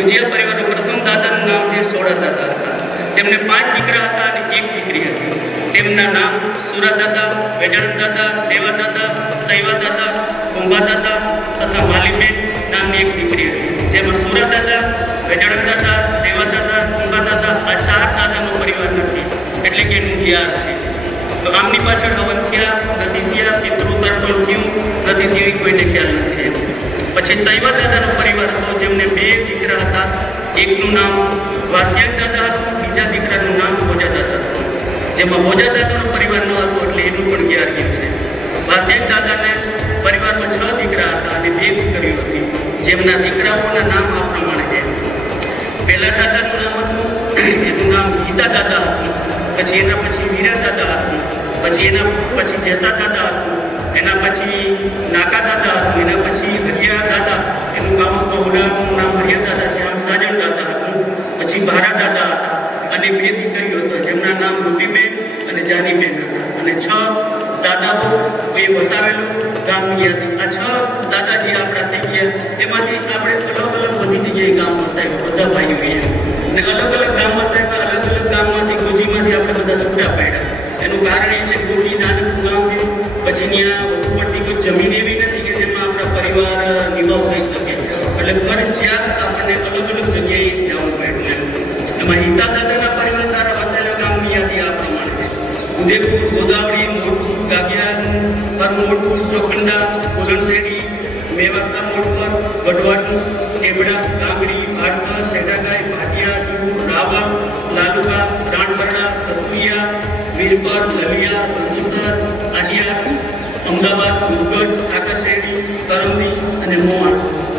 ગુજિયા પરિવારનો પ્રથમ દાદાનું નામ છે સોડા દાદા હતા. તેમને 5 દીકરા હતા અને 1 દીકરી હતી. તેમના નામ સુરા દાદા, વેજાણ દાદા, દેવા દાદા, સૈવા દાદા, કુંભા દાદા તથા માલીબેન નામની એક દીકરી હતી. જેમાં સુરા દાદા, વેજાણ દાદા, દેવા દાદા, કુંભા દાદા આ 4 દાદાનો પરિવાર નથી, એટલે કે એનું 11 છે. તો આમની પાછળ હવન થયા નથી થયા, પિતૃ તર્પણ થયું નથી થયું, કોઈને ખ્યાલ નથી. પછી સૈવા દાદાનો પરિવાર હતો, જેમને 2 દીકરા હતા. એકનું નામ વાસ્યાક દાદા હતું, બીજા દીકરાનું નામ ભોજા દાદા હતું. જેમાં ભોજા દાદાનો પરિવાર ન હતો એટલે એનું પણ 11 છે. વાસ્યાક દાદાને પરિવારમાં 6 દીકરા હતા અને 2 દીકરીઓ હતી. જેમના દીકરાઓના નામ આ પ્રમાણે છે. પહેલા દાદાનું નામ હતું, એનું નામ ગીતા દાદા હતું. પછી એના પછી વીરા દાદા હતું. પછી એના પછી જેસા દાદા હતું. એના પછી નાકા દાદા હતું. એના પછી હરિયા દાદા, એનું ગામ સ્પોડાનું નામ હરિયા દાદા છે, આમ સાજણ દાદા હતું. પછી ભારા દાદા હતા અને 2 દીકરીઓ હતા, જેમના નામ રૂટીબેન અને જાનીબેન હતા. અને 6 દાદાઓ એ વસાવેલું ગામ ગયા હતા. આ 6 દાદાજી આપણા થઈ ગયા. એમાંથી આપણે અલગ અલગ બધી જગ્યાએ ગામ વસાવ્યા બધા ભાઈઓએ, અને અલગ અલગ ગામ વસાવ્યા. અલગ અલગ ગામમાંથી ગોજીમાંથી આપણે બધા છૂટા પાડ્યા. એનું કારણ એ છે ગોજી નાનું ગામ છે. પછી ત્યાં વધુ પડતી કોઈ જમીન એવી નથી કે જેમાં આપણા પરિવાર નિભાવ થઈ શકે, એટલે ફરજિયાત આપણને અલગ અલગ જગ્યાએ જવું પડ્યું. એમાં હિતા દાદાના પરિવાર દ્વારા વસાયેલા ગામની યાદી આ પ્રમાણે છે: ઉદયપુર, ગોદાવરી, મોટપુર, ગાગિયા, મોટપુર, ચોખંડા, કોલણસેડી, મેવાસા, મોટપર, ગઢવાટું, ટેબડા, ગામડી, ભાડકર, સેડાગાય, ભાટિયા, ચૂર, રાવળ, લાલુકા, રાણબરડા, કતુયા, વીરપર, લલિયા, રંજસર, આલિયા, અમદાવાદ, દુર્ગઢ, આકાશેડી, કરમદી અને મોવાણ.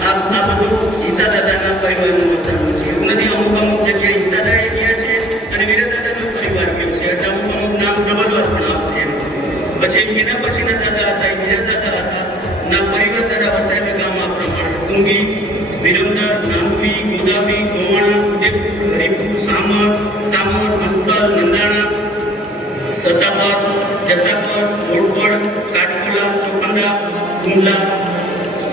આ બધું હિતા દાદાના પરિવારનું વસાવું છે. એવું નથી, અમુક જગ્યાએ હિતા દાદા ગયા છે અને વીરા દાદાનો પરિવાર ગયો છે, એટલે અમુક નામ ડબલ વાર પણ આવશે. પછી એના પછીના દાદા હતા, વીરા દાદા હતા. ના પરિવાર દ્વારા વસાયેલા ગામ આ પ્રમાણે: કુંગી, વિરમદર, નાનુરી, ગોદાવી, ગોવાણા, ઉદયપુર, હરિપુર, સામર, મસ્તર, નંદાણા, સત્તાપર, જસાપર, મોડપડ, કાટકોલા, ચોખંડા, ગુંડલા,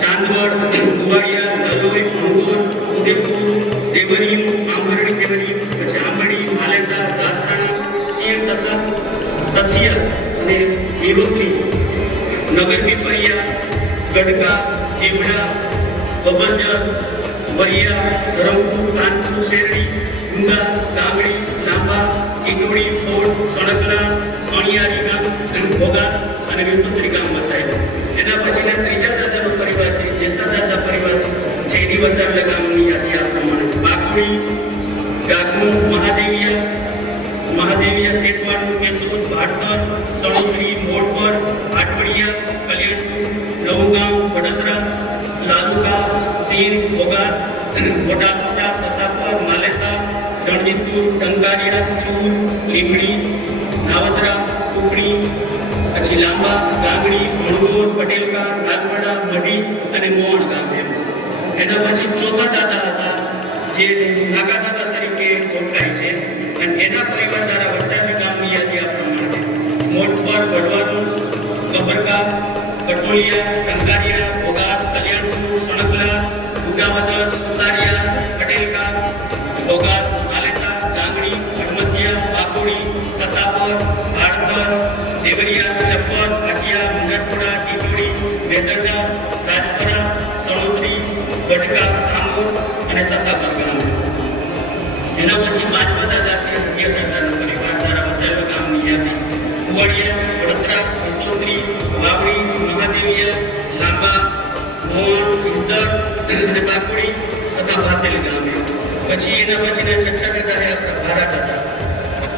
ચાંદવડ, કુવાડિયા, નલોઈ, અંગોર, ઉદયપુર, દેવરીમ, આંબરડી દેવરીમ, પછી આંબડી, માલેતા, દાંતાણા, સિંહ તથા તથિયા અને વિરોત્રી, નગર પીપરિયા, ગઢકા, કેવડા, બબરજર, વરિયા, ધરમપુર, કાનપુર, શેરડી, ગુંગા, ગામડી, લાંબા, ઈટોડી, ફોડ, સણકલા, કણિયારી ગામ, ભોગા અને વિસુત્રી ગામ વસાયેલા. એના પછીના ત્રીજા દાદાનો પરિવાર છે જેસા દાદા પરિવાર, જેડી વસાવેલા ગામની યાદી આ પ્રમાણે: બાકુડી, ગાગનું, મહાદેવિયા, શેઠવાડનું, કેશોદ, ભાટકર, સણોસરી, મોડપર, આટવડિયા, કલ્યાણપુર, નવગામ, વડોદરા, લાલુકા, સીર, ભોગા, મોટાસોટા, સતાપર, માલેતા, રણજીતપુર, ટંકારિયા, ચૂર, લીમડી, નાવદરા, કુકડી, પછી લાંબા, ગાંગડી, ભણગોર, પટેલકા, નાગવાડા, મઢી અને મોહણ ગામ છે. એના પછી ચોથા દાદા હતા, જે નાગા દાદા તરીકે ઓળખાય છે, અને એના પરિવાર દ્વારા વસાવેલા ગામની યાદી આ પ્રમાણે: મોટપર, વડવાડું, કબરકા, કટોલિયા, ટંકારિયા, ભોગા, કલ્યાણપુર, સણકલા, ઉડાવદર, સુતારિયા, પટેલકા, ભોગા, માલેતા, ગાંગડી, હડમતિયા, બાકોડી, સતાપર, ભાડકર, દેવરિયા, ચપ્પર, ભાટિયા, મુંડરપુરા, ટીટોડી, વેદરડા, રાજપરા, સણોસરી, ગઢકા, સામોર અને સતાપર ગામ. એના પછી પાંચમા દાદા છે હરિયા દાદાનો પરિવાર દ્વારા વસાવેલા ગામની યાદી: કુવાડિયા, વડોદરા, વિસોત્રી, વાવડી, મહાદેવિયા, લાંબા, મોહણ, ઇન્દર અને બાકોડી તથા ભાતેલ ગામે. પછી એના પછીના છઠ્ઠા દાદા છે આપણા ભારા દાદા.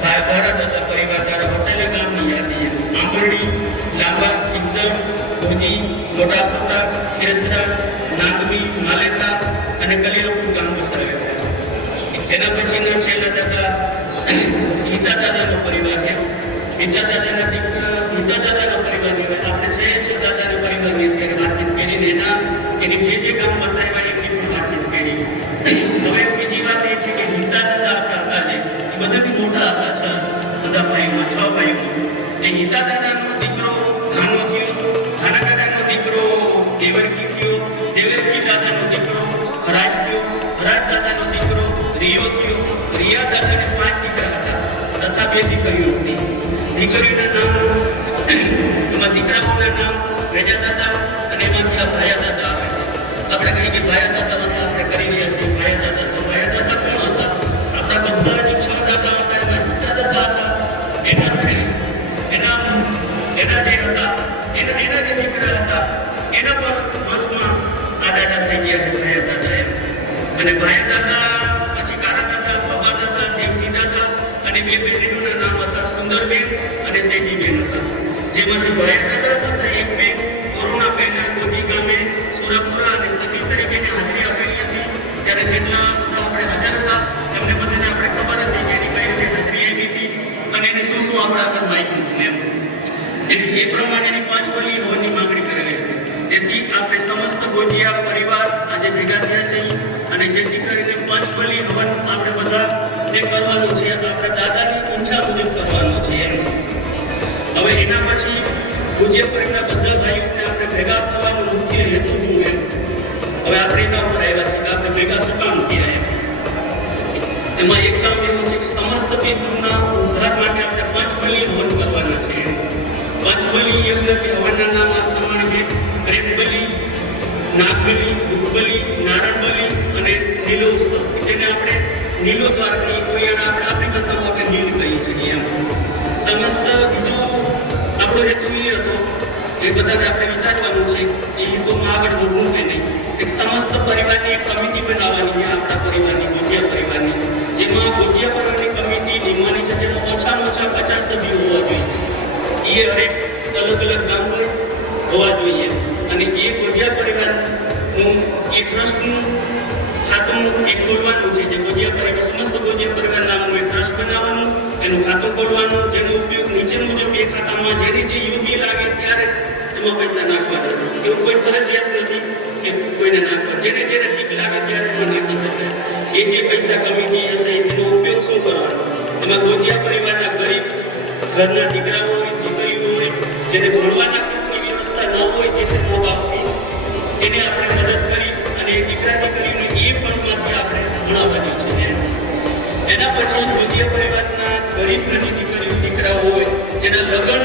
ભારા દાદા પરિવાર દ્વારા વસાયેલા ગામની યાદી: આંબરડી, લાંબા, ઇન્દર, ભોજી, મોટાસોટા, ખેસરા, નાગવી, માલેતા અને કલિયાપુર ગામ વસાવેલા. એના પછીના છેલ્લા દાદા હિતા દાદાનો પરિવાર છે. હિતા દાદાના પરિવારની આપણે છે દાદાના પરિવારની અત્યારે વાતચીત કરીને એની જે ગામ વસાવ્યા એમની પણ વાતચીત કરી. હવે બીજી વાત એ છે કે હિતા દાદા આપણા હતા છે એ બધાથી મોટા હતા છે, બધા ભાઈમાં 6 ભાઈઓ. એ હિતા દાદાનો દીકરો નાનો થયો, નાના દાદાનો દીકરો દેવરકી થયો, દેવરકી દાદાનો દીકરો રાજ થયો, રાજ દાદાનો પિયા દાદાને 5 દીકરા હતા તથા 2 દીકરીઓ હતી. દીકરીઓના નામ એમાં દીકરાઓના નામ વેજા દાદા અને એમાંથી આ ભાયા દાદા આવે છે. આપણે કહીએ કે ભાયા દાદા આપણે કરી રહ્યા છીએ. ભાયા દાદા તો ભાયા દાદા કોણ હતા? આપણા બધા જે 6 દાદા હતા એમાં જુદા દાદા હતા. એના જે હતા એના જે દીકરા હતા એના પર બસમાં આ દાદા થઈ ગયા છે ભાયા દાદા એમ. અને ભાયા દાદા પછી કારા દાદા, બાબા દાદા, દેવસી દાદા અને 2 બહેનોના નામ હતા સુંદરબેન અને સેઠીબેન હતા. જેમાંથી ભાયા દાદા તથા એક બેન કોરોનાબેન કોદી ગામે સુરાપુરા અને સખી તરીકે હાજરી આપેલી હતી. ત્યારે જેટલા આપણે હાજર હતા એમને બધાને આપણે ખબર હતી કે એની કઈ રીતે હાજરી આપી હતી અને એને શું શું આપણા આગળ માગ્યું હતું એમ. એ પ્રમાણે એની 5 વલી હોવાની માંગણી કરેલી હતી. તેથી આપણે સમસ્ત ગોજિયા પરિવાર આજે ભેગા થયા છીએ અને જેથી કરીને 5 વલી હવન આપણે બધા જે કરવાનું છે આપણે દાદાની ઈચ્છા મુજબ કરવાનું છે એમ. હવે એના પછી પૂજ્ય પરિવાર બધા ભાઈઓને આપણે ભેગા થવાનું મુખ્ય હેતુ શું એમ. હવે આપણે એના ઉપર આવ્યા છીએ કે આપણે ભેગા શું કામ થયા એમ. એમાં એક કામ એવું છે કે સમસ્ત પિતૃના ઉદ્ધાર માટે આપણે 5 બલિ હવન કરવાના છે. 5 બલિ એવું નથી. હવનના નામ આ પ્રમાણે છે: પ્રેમ બલિ, નાગ બલિ, દુઃખ બલિ, નારાયણ બલિ અને નીલોત્સવ, જેને આપણે નીલોદ્વાર કહીએ. કોઈ આપણે આપણી ભાષામાં આપણે નીલ કહીએ છીએ એમ. સમસ્ત બીજું આપણો હેતુ એ હતો એ બધાને આપણે વિચારવાનું છે એ હેતુમાં આગળ વધવું કે નહીં. એક સમસ્ત પરિવારની એક કમિટી બનાવવાની છે આપણા પરિવારની, ગોજિયા પરિવારની, જેમાં ગોજિયા પરિવારની કમિટી નિમવાની છે જેમાં ઓછામાં ઓછા 50 સભ્યો હોવા જોઈએ. એ હરેક અલગ અલગ ગામ હોવા જોઈએ અને એ ગોજિયા પરિવારનું એ ટ્રસ્ટનું ખાતું એ ખોલવાનું છે. જે ગોજિયા પરિવાર સમસ્ત ગોજિયા પરિવાર નામનું એક ટ્રસ્ટ બનાવવાનું, એનું ખાતું ખોલવાનું, જેનો ઉપયોગ નીચે મુજબ એ ખાતામાં જેને જે યોગ્ય લાગે ત્યારે એમાં પૈસા નાખવાના. એવું કોઈ ફરજિયાત નથી કે કોઈને નાખવા. જેને જેને ઠીક લાગે ત્યારે એમાં નાખી શકે. એ જે પૈસા કમિટી હશે એનો ઉપયોગ શું કરવાનો? એમાં ગોજિયા પરિવારના ગરીબ ઘરના દીકરાઓ હોય, દીકરીઓ હોય, જેને ભણવાના કોઈ વ્યવસ્થા ન હોય, જેને મો બાપની એને આપણે મદદ કરી અને એ દીકરા દીકરીઓને એ ફંડમાંથી આપણે ભણાવવાની છે. એના પછી ગોજિયા પરિવારના ગરીબ ઘરની દીકરીઓ દીકરાઓ હોય જેના લગ્ન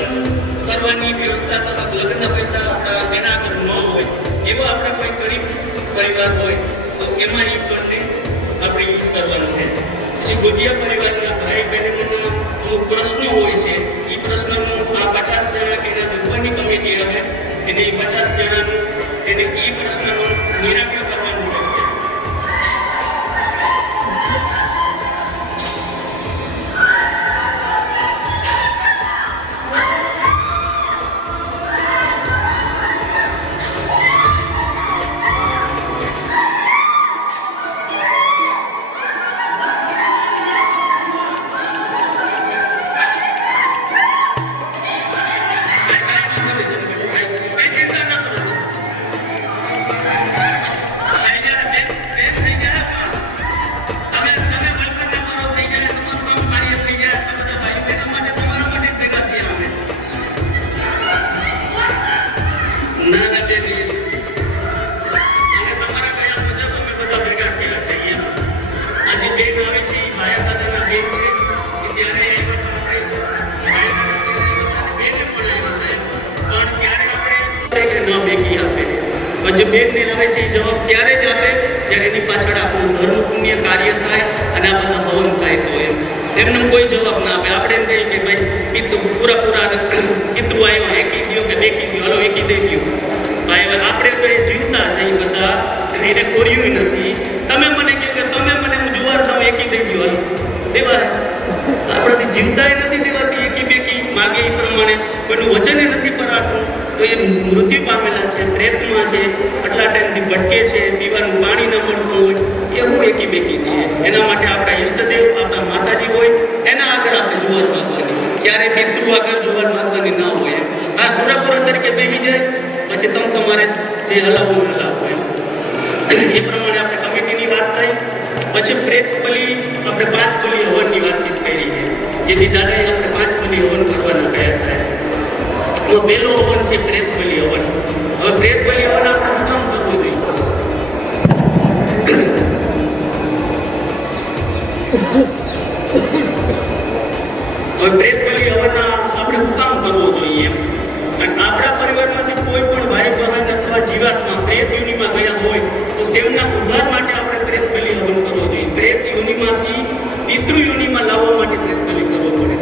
કરવાની વ્યવસ્થા તથા લગ્નના પૈસા આપણા જેના આગળ ન હોય એવા આપણા કોઈ ગરીબ પરિવાર હોય તો એમાં એ ફંડને આપણે યુઝ કરવાનું છે. પછી ગોજિયા પરિવારના ભાઈ બહેનોના અમુક પ્રશ્નો હોય છે. એ પ્રશ્નનું આ 50 જણા કે એના દુઃખની કમિટી આવે એને એ 50 જણાનું એને એ પ્રશ્નનું નિરાકરણ કરવાનું રહેશે. જે બેનને આવે છે એ જવાબ ત્યારે જ આપે જ્યારે એની પાછળ આપણું ધર્મ પુણ્ય કાર્ય થાય અને આ બધા હવન થાય તો એમને કોઈ જવાબ ના આપે. આપણે એમ કહીએ કે ભાઈ પિતૃ પૂરા પિતૃ આવ્યો એકી ગયો કે બેકી ગયો, હલો એકી દઈ ગયો ભાઈ. આપણે તો એ જીવતા છે એ બધા એને કોર્યું નથી. તમે મને કહો કે તમે મને હું જુવાર થાવ એકી દઈ ગયો દેવા આપણાથી જીવતા નથી દેવાતી એકી બેકી માગે એ પ્રમાણે કોઈનું વચન નથી પરાતું તો એ મૃત્યુ પામેલા છે, પ્રેતમાં છે, આટલા ટાઈમથી ભટકે છે, પીવાનું પાણી ન મળતું હોય એ હું એકી બેકી દઈએ. એના માટે આપણા ઈષ્ટદેવ આપણા માતાજી હોય એના આગળ આપણે જુવાર માગવાની, ક્યારે પિતૃ આગળ જુવાર માગવાની ના હોય. આ સુરાપુરા તરીકે બેસી જાય પછી તમારે જે હલાવવું હલાવો હોય એ પ્રમાણે આપણે કમિટીની વાત થઈ. પછી પ્રેત બલિ આપણે 5 બલિ હવનની વાતચીત કરી છે. જેથી દાદાએ આપણે 5 બલિ હવન કરવાના કયા થાય. તો પહેલો હવન છે પ્રેત બલિ હવન. હવે પ્રેત બલિ હવન આપણે કામ કરવું જોઈએ. પ્રેત બલિ હવનના આપણે શું કામ કરવો જોઈએ એમ? અને આપણા પરિવારમાંથી કોઈ પણ ભાઈ બહેન અથવા જીવાત્મા પ્રેત યોનિમાં ગયા હોય તો તેમના ઉદ્ધાર માટે આપણે પ્રેત બલિ હવન કરવો જોઈએ. પ્રેત યોનિમાંથી પિતૃ યોનિમાં લાવવા માટે પ્રેત બલિ કરવો પડે.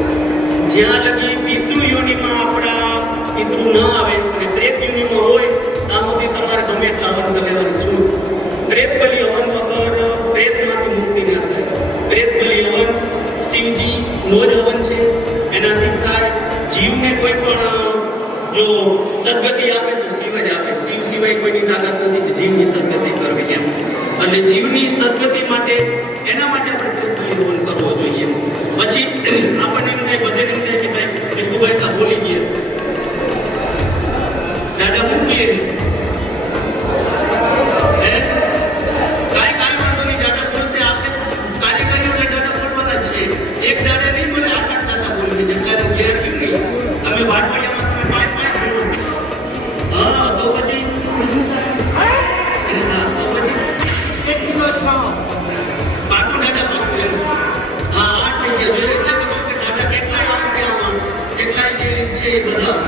જ્યાં લગી પિતૃ યોનિમાં આપણા પિતૃ ન આવે અને પ્રેત યોનિમાં હોય ત્યાં સુધી તમારે ગમે એટલા હવન લેવાનું છું. પ્રેત બલિ હવન વગર પ્રેતમાંથી મુક્તિ ના થાય. પ્રેત બલિ હવન શિવજી નો જ હવન છે, એનાથી થાય. જીવને કોઈ પણ જો સદગતિ આપે તો શિવ જ આપે. શિવ સિવાય કોઈની તાકાત નથી કે જીવની સદગતિ કરવી એમ. અને જીવની સદગતિ માટે એના માટે આપણે પ્રેત બલિ હવન કરવો જોઈએ. પછી આપણને એમ થાય, બધે એમ થાય કે ભાઈ ભીખુભાઈ તો બોલી ગયા, દાદા મૂકીએ એક દાડે નહીં મને આકાશ દાદા બોલી જેટલા ઘેર કેમ નહીં તમે વાટવાડિયામાં તમે પાંચ મેળવો. હા તો પછી પાકું દાદા પાકું એમ. હા 8 થઈ ગયા એટલે તો કહું કે દાદા કેટલાય આવશે આમાં કેટલાય જે છે એ બધા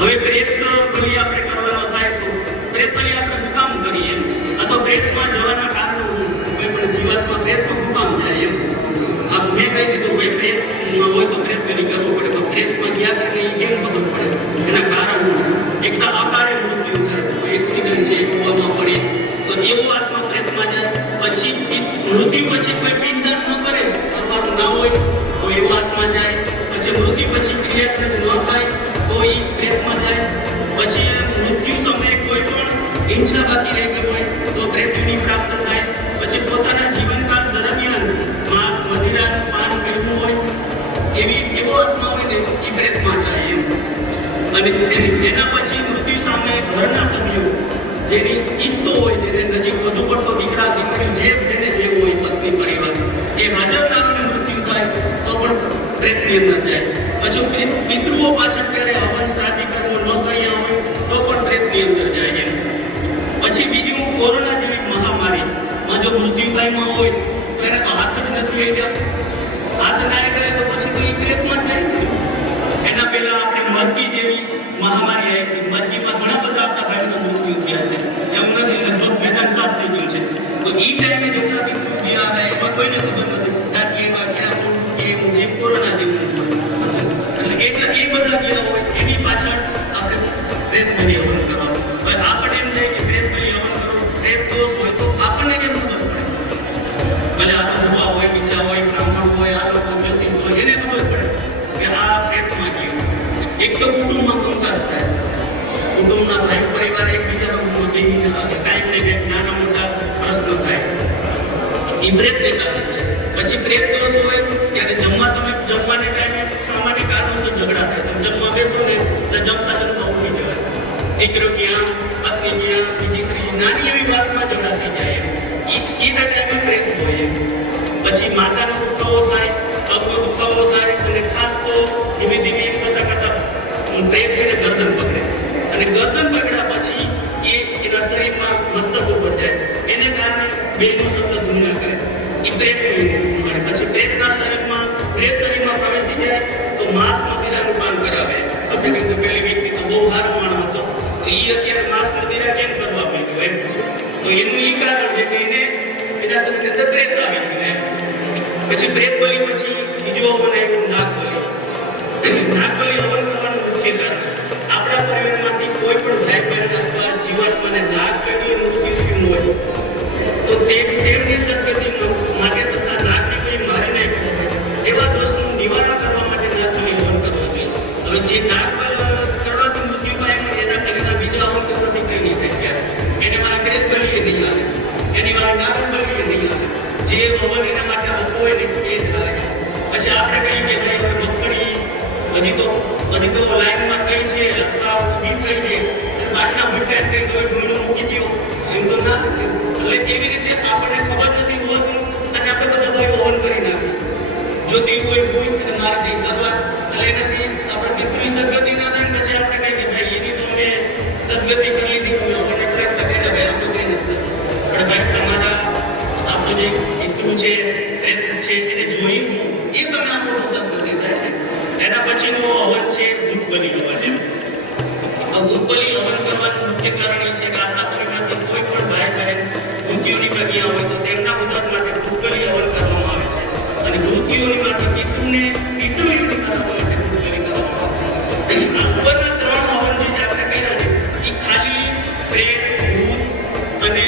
હવે પ્રેત બલિ આપણે કરવાનો થાય તો પ્રેત બલિ આપણે શું કામ કરીએ એમ? અથવા પ્રેતમાં જવાના કારણો કોઈ પણ જીવાત્મા પ્રેતમાં શું કામ જાય એમ? આ મેં કહી દીધું ભાઈ પ્રેતમાં હોય તો પ્રેત બલિ કરવો પડે, પણ પ્રેતમાં ગયા કે નહીં કેમ ખબર પડે? એના કારણો એક તો અકાળે મૃત્યુ થાય, કોઈ એક્સિડન્ટ છે, કૂવામાં પડે તો એવો આત્મા પ્રેતમાં જાય. પછી મૃત્યુ પછી કોઈ પિંડદાન ન કરે તમારું ના હોય તો એવો આત્મા જાય. પછી મૃત્યુ પછી ક્રિયાત્મક ન થાય તો એ પ્રેતમાં જાય. પછી મૃત્યુ સમયે કોઈ પણ હિંસા બાકી રહી ગઈ હોય તો પ્રેત યોનિ પ્રાપ્ત થાય. પછી પોતાના જીવનકાળ દરમિયાન માંસ મદિરાનું પાન કર્યું હોય એવો આત્મા હોય ને એ પ્રેતમાં જાય એમ. અને એના પછી મૃત્યુ સામે ઘરના સભ્યો જેની ઈચ્છતો હોય, જેને નજીક વધુ પડતો દીકરા દીકરી જેને જેવું હોય પત્ની પરિવાર એ હાજર નામને મૃત્યુ થાય તો પણ પ્રેતની અંદર જાય. પછી પિતૃઓ પાછળ ત્યારે હવન શ્રાદ્ધિ કર્મો ન કર્યા હોય તો પણ પ્રેતની અંદર જાય એમ. પછી બીજું કોરોના જેવી મહામારીમાં જો મૃત્યુભાઈમાં હોય તો એને તો હાથ જ નથી લઈ ગયા. હાથ ના ગયા તો પછી તો એ પ્રેતમાં જાય. એના પહેલા આપણે મરકી જેવી મહામારી આવી. મરકીમાં ઘણા બધા આપણા ભાઈઓના મૃત્યુ થયા છે. એમ નથી લગભગ મેદાન સાફ થઈ ગયું છે. તો એ ટાઈમે જેટલા પિતૃ ગયા હતા એમાં કોઈને ખબર નથી દાદી એવા ક્યાં મોટું કે જે કોરોના જેવું એટલે એ બધા ગયા હોય એની પાછળ આપણે પ્રેત બલિ હવન કરવાનું. હવે આપણને એમ થાય કે પ્રેત બલિ હવન કરો, પ્રેત દોષ હોય તો આપણને કેમ ખબર પડે? ભલે આ ભૂવા હોય, બીજા હોય, બ્રાહ્મણ હોય, આ લોકો જ્યોતિષ હોય, એને ખબર પડે કે આ પ્રેતમાં ગયું. એક તો કુટુંબમાં કંકાસ થાય, કુટુંબના ભાઈ પરિવાર એકબીજાના કાંઈક ને કાંઈક નાના મોટા પ્રશ્નો થાય એ પ્રેતને કારણે થાય. પછી પ્રેત દોષ હોય ત્યારે જમવાને ટાઈમે સામાન્ય કારણોસર ઝઘડા થાય. તમે જમવા બેસો ને એટલે જમતા ઉઠી જવાય. દીકરો ક્યાં, પત્ની ક્યાં, બીજી ત્રીજી નાની એવી વાતમાં ઝઘડા થઈ જાય એ ટાઈમે પ્રેત હોય એમ. પછી માથાનો દુખાવો થાય, પગનો દુખાવો થાય અને ખાસ તો ધીમે ધીમે એમ કરતા કરતા પ્રેત છે ને ગરદન પકડે અને ગરદન પકડ્યા પછી એ એના શરીરમાં મસ્તક ઉપર જાય. એને કારણે બેનો શબ્દ ધૂમ કરે એ પ્રેત મળે. પછી પ્રેત શરીરમાં પ્રવેશી જાય તો માંસ મદિરાનું પાન કરાવે. આપણે કીધું પેલી વ્યક્તિ તો બહુ સારો માણસ હતો તો એ અત્યારે માંસ મદિરા કેમ કરવા માંડ્યો એમ? તો એનું એ કારણ છે કે એને એના શરીરની અંદર પ્રેત આવી ગયું એમ. પછી પ્રેત બલિ પછી બીજો હવન આવ્યો નાગ બલિ. નાગ બલિ હવન કરવાનું મુખ્ય કારણ આપણા પરિવારમાંથી કોઈ પણ ભાઈ બહેન અથવા જીવાત્માને નાગ કર્યું મૃત્યુ થયું હોય તો તેમની સદગતિ માટે તથા નાગને કોઈ મારી નાખ્યું હોય એવા દોષનું નિવારણ કરવા માટે નાગ બલિ હવન કરવા જોઈએ. હવે જે નાગ કરવાથી મૃત્યુ પામે એના કરતા બીજા હવન કરવાથી કંઈ નહીં થઈ ગયા. એને મારા પ્રેત બલિ નહીં આવે, એની મારા નાગ બલિ નહીં આવે. જે હવન એના માટે આવતો હોય ને એ જ આવે. પછી આપણે કહીએ કે ભાઈ મગફળી હજી તો લાઈનમાં થઈ છે અથવા ઊભી થઈ છે, પ્રેત, ભૂત અને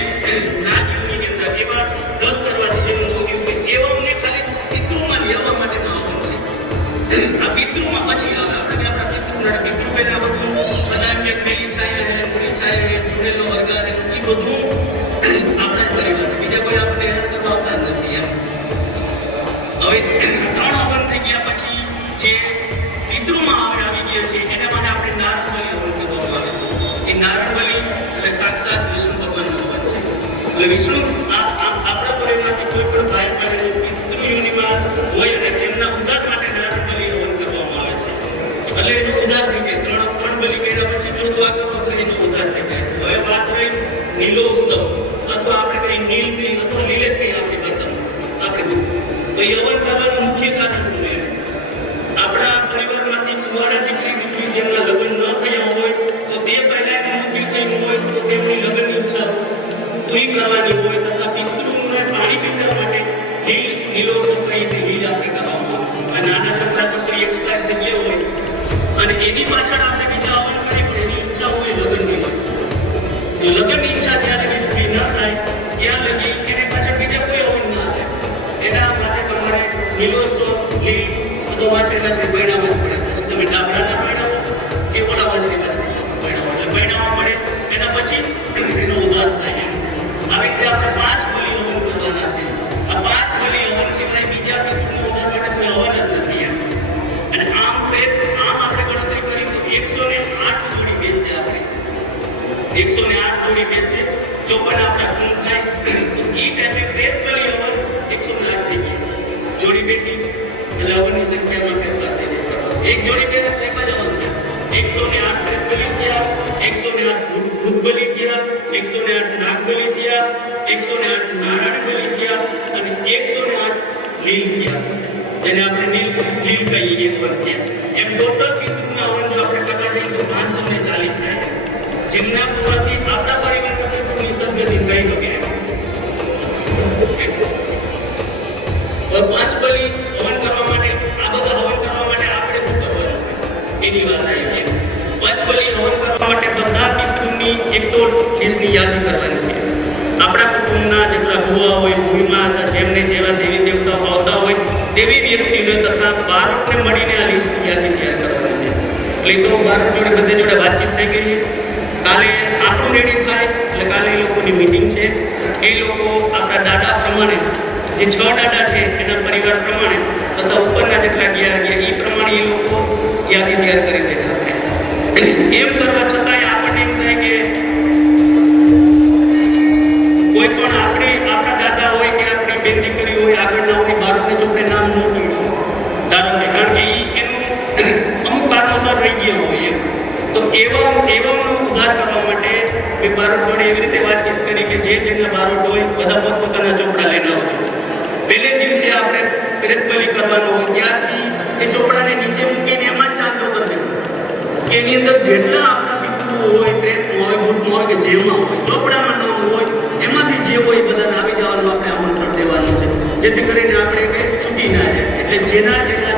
નાગયોગીની અંદર એવા 10 કરવાથી જેનું મોટિવ છે એવાને ખાલી પિતૃમાં લેવા માટેનો હવન છે. આ પિતૃમાં પછી આવે આપણે આપણા પિતૃ પહેલા બધું બધા કે પેલી છાયા હે, પૂરી છાયા હે, છોડેલો વર્ગા હે, એ બધું આપણા જ પરિવાર બીજા કોઈ આપણે હેરાન કરવા આવતા જ નથી એમ. હવે 3 હવન થઈ ગયા પછી જે પિતૃમાં આવી ગયા છે એના માટે આપણે નારદ બલિ હવન કરવામાં આવે છે. એ નારદ બલિ એટલે સાક્ષાત વિષ્ણુ ભગવાનનું હવન છે. એટલે વિષ્ણુ આપણા પરિવારમાંથી કોઈ પણ ભાઈ બહેન પિતૃયોનીમાં હોય અને તેમના ઉદ્ધાર માટે નારદ બલિ હવન કરવામાં આવે છે. એટલે એનો ઉદ્ધાર થઈ જાય. 3 બલિ કર્યા પછી ચોથું આગળ એનો ઉદ્ધાર થઈ જાય. હવે વાત રહી નીલો ઉત્સવ અથવા આપણે કઈ નીલ કઈ અથવા લીલે કઈ આપણી ભાષામાં આપણે તો એ હવન કરવાનું મુખ્ય કારણ શું છે? આપણા પરિવારમાંથી કુંવારા દીકરી જેમના લગ્ન ન થયા હોય તો તે પહેલા મૃત્યુ થયું હોય તો તેમની લગ્નની ઈચ્છા પૂરી કરવાની હોય તથા પિતૃઓને પાણી પીવા માટે નીલો સફાઈથી લીલ આપણે કરવામાં આવે. નાના છોકરા છોકરી એક્સપાયર થઈ ગયા હોય અને એની પાછળ આપણે બીજા હવન કરી પણ એની ઈચ્છા હોય લગ્નની હોય. લગ્નની ઈચ્છા જ્યારે પૂરી ન થાય ત્યાં લગી એને પાછળ બીજા કોઈ હવન ના આવે. એના માટે તમારે નીલો તો લીલ બધો વાંચેલા છે પૈણામાં જ પડે. પછી તમે ડાબડાના પૈણાવો કે ઓલા વાંચેલા છે પૈણાવો એટલે પૈણામાં પડે એના પછી એનો ઉદ્ધાર થાય. આવી રીતે આપણે 5 બલિ હવન કરવાના છે. આ 5 બલિ હવન સિવાય બીજા પિતૃનો ઉદ્ધાર માટે કોઈ હવન જ નથી એમ. અને આમ આપણે ગણતરી કરી તો 108 જોડી બેસે આપણે 108 જોડી બેસે 54 આપણા ગુણ થાય તો એ ટાઈમે પ્રેત બલિ હવન 108 થઈ ગઈ જોડી બેઠી એટલે હવનની સંખ્યામાં ફેરફાર થઈ જાય. એક જોડી બેસે તો એક જ હવન થાય. 108 પ્રેત બલિ થયા, 108 ભૂત બલિ થયા, 108 નાગ બલિ થયા, 108 નારાયણ બલિ થયા અને 108 લીલ થયા જેને આપણે લીલ કહીએ પણ થયા. એમ ટોટલ પિતૃના હવન જો આપણે કરતા જઈએ તો 540 થાય. જેમના પૂરાથી આપણા પરિવારમાં કોઈ નિસર્ગથી કહી શકે. હવે 5 બલિ હવન કરવા માટે આ બધા હવન કરવા માટે આપણે શું કરવાનું એની વાત આવી છે. 5 બલિ હવન કરવા માટે બધા પિતૃની એક તો લિસ્ટની યાદી કરવાની છે. આપણા કુટુંબના જેટલા ભુવા હોય ભૂમિમાં હતા જેમને જેવા દેવી દેવતાઓ આવતા હોય તેવી વ્યક્તિને તથા બાળકને મળીને આ લિસ્ટની યાદી તૈયાર કરવાની છે. એટલે તો બાળક જોડે બધે જોડે વાતચીત થઈ ગઈ. કાલે આપણું રેડી થાય એટલે કાલે એ લોકોની મીટિંગ છે. એ લોકો આપણા દાદા પ્રમાણે જે 6 દાદા છે એના પરિવાર પ્રમાણે તથા ઉપરના જેટલા ગયા એ પ્રમાણે એ લોકો યાદી તૈયાર કરી દે છે. એમ કરવા છતાંય આપણને એમ થાય કે કોઈ પણ આપણા દાદા હોય કે આપણી બેન દીકરી હોય આગળના હોય બાળકને જો આપણે નામ ન જોયું ધારો કે કારણ કે એનું અમુક કારણોસર રહી ગયા હોય એમ તો એવાનો ઉદ્ધાર કરવા માટે મેં બાળક જોડે એવી રીતે વાતચીત કરી કે જે જેટલા બાળક હોય બધા પોતપોતાના ચોપડા લઈને આવજો. પહેલે દિવસે આપણે પ્રેત બલિ કરવાનો હોય ત્યારથી એ ચોપડાને નીચે મૂકીને એમાં જ ચાંદલો કરી દેવો કે એની અંદર જેટલા આપણા પિતૃઓ હોય પ્રેતમાં હોય ભૂતમાં હોય કે જેમાં હોય ચોપડામાં નામ હોય એમાંથી જે હોય બધાને આવી જવાનું આપણે આમંત્રણ દેવાનું છે જેથી કરીને આપણે કંઈ છૂટી ના જાય. એટલે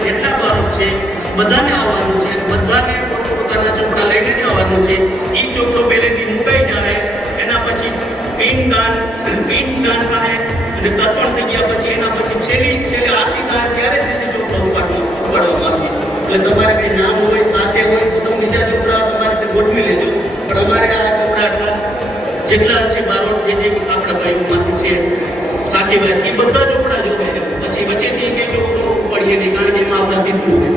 જેટલા બાળક છે બધાને આવવાનું છે. બધાને પોતાના ચોપડા લઈને જ આવવાનું છે. એ ચોપડો પહેલેથી મુકાઈ જાય એના પછી પિંડદાન થાય અને તર્પણ થઈ ગયા પછી એના પછી છેલ્લે આરતી થાય ત્યારે જ તે ચોપડો ઉપાડવામાં આવે. એટલે તમારે કંઈ નામ હોય સાથે હોય તો તમે બીજા ચોપડા તમારે તે ગોઠવી લેજો. પણ અમારે આ ચોપડા જેટલા છે બારોટ જે આપણા ભાઈઓમાંથી છે સાથી ભાઈ એ બધા ચોપડા જોવે પછી વચ્ચેથી કંઈ ચોપડો ઉપાડીએ નહીં કારણ કે એમાં આપણા પિતૃ હોય.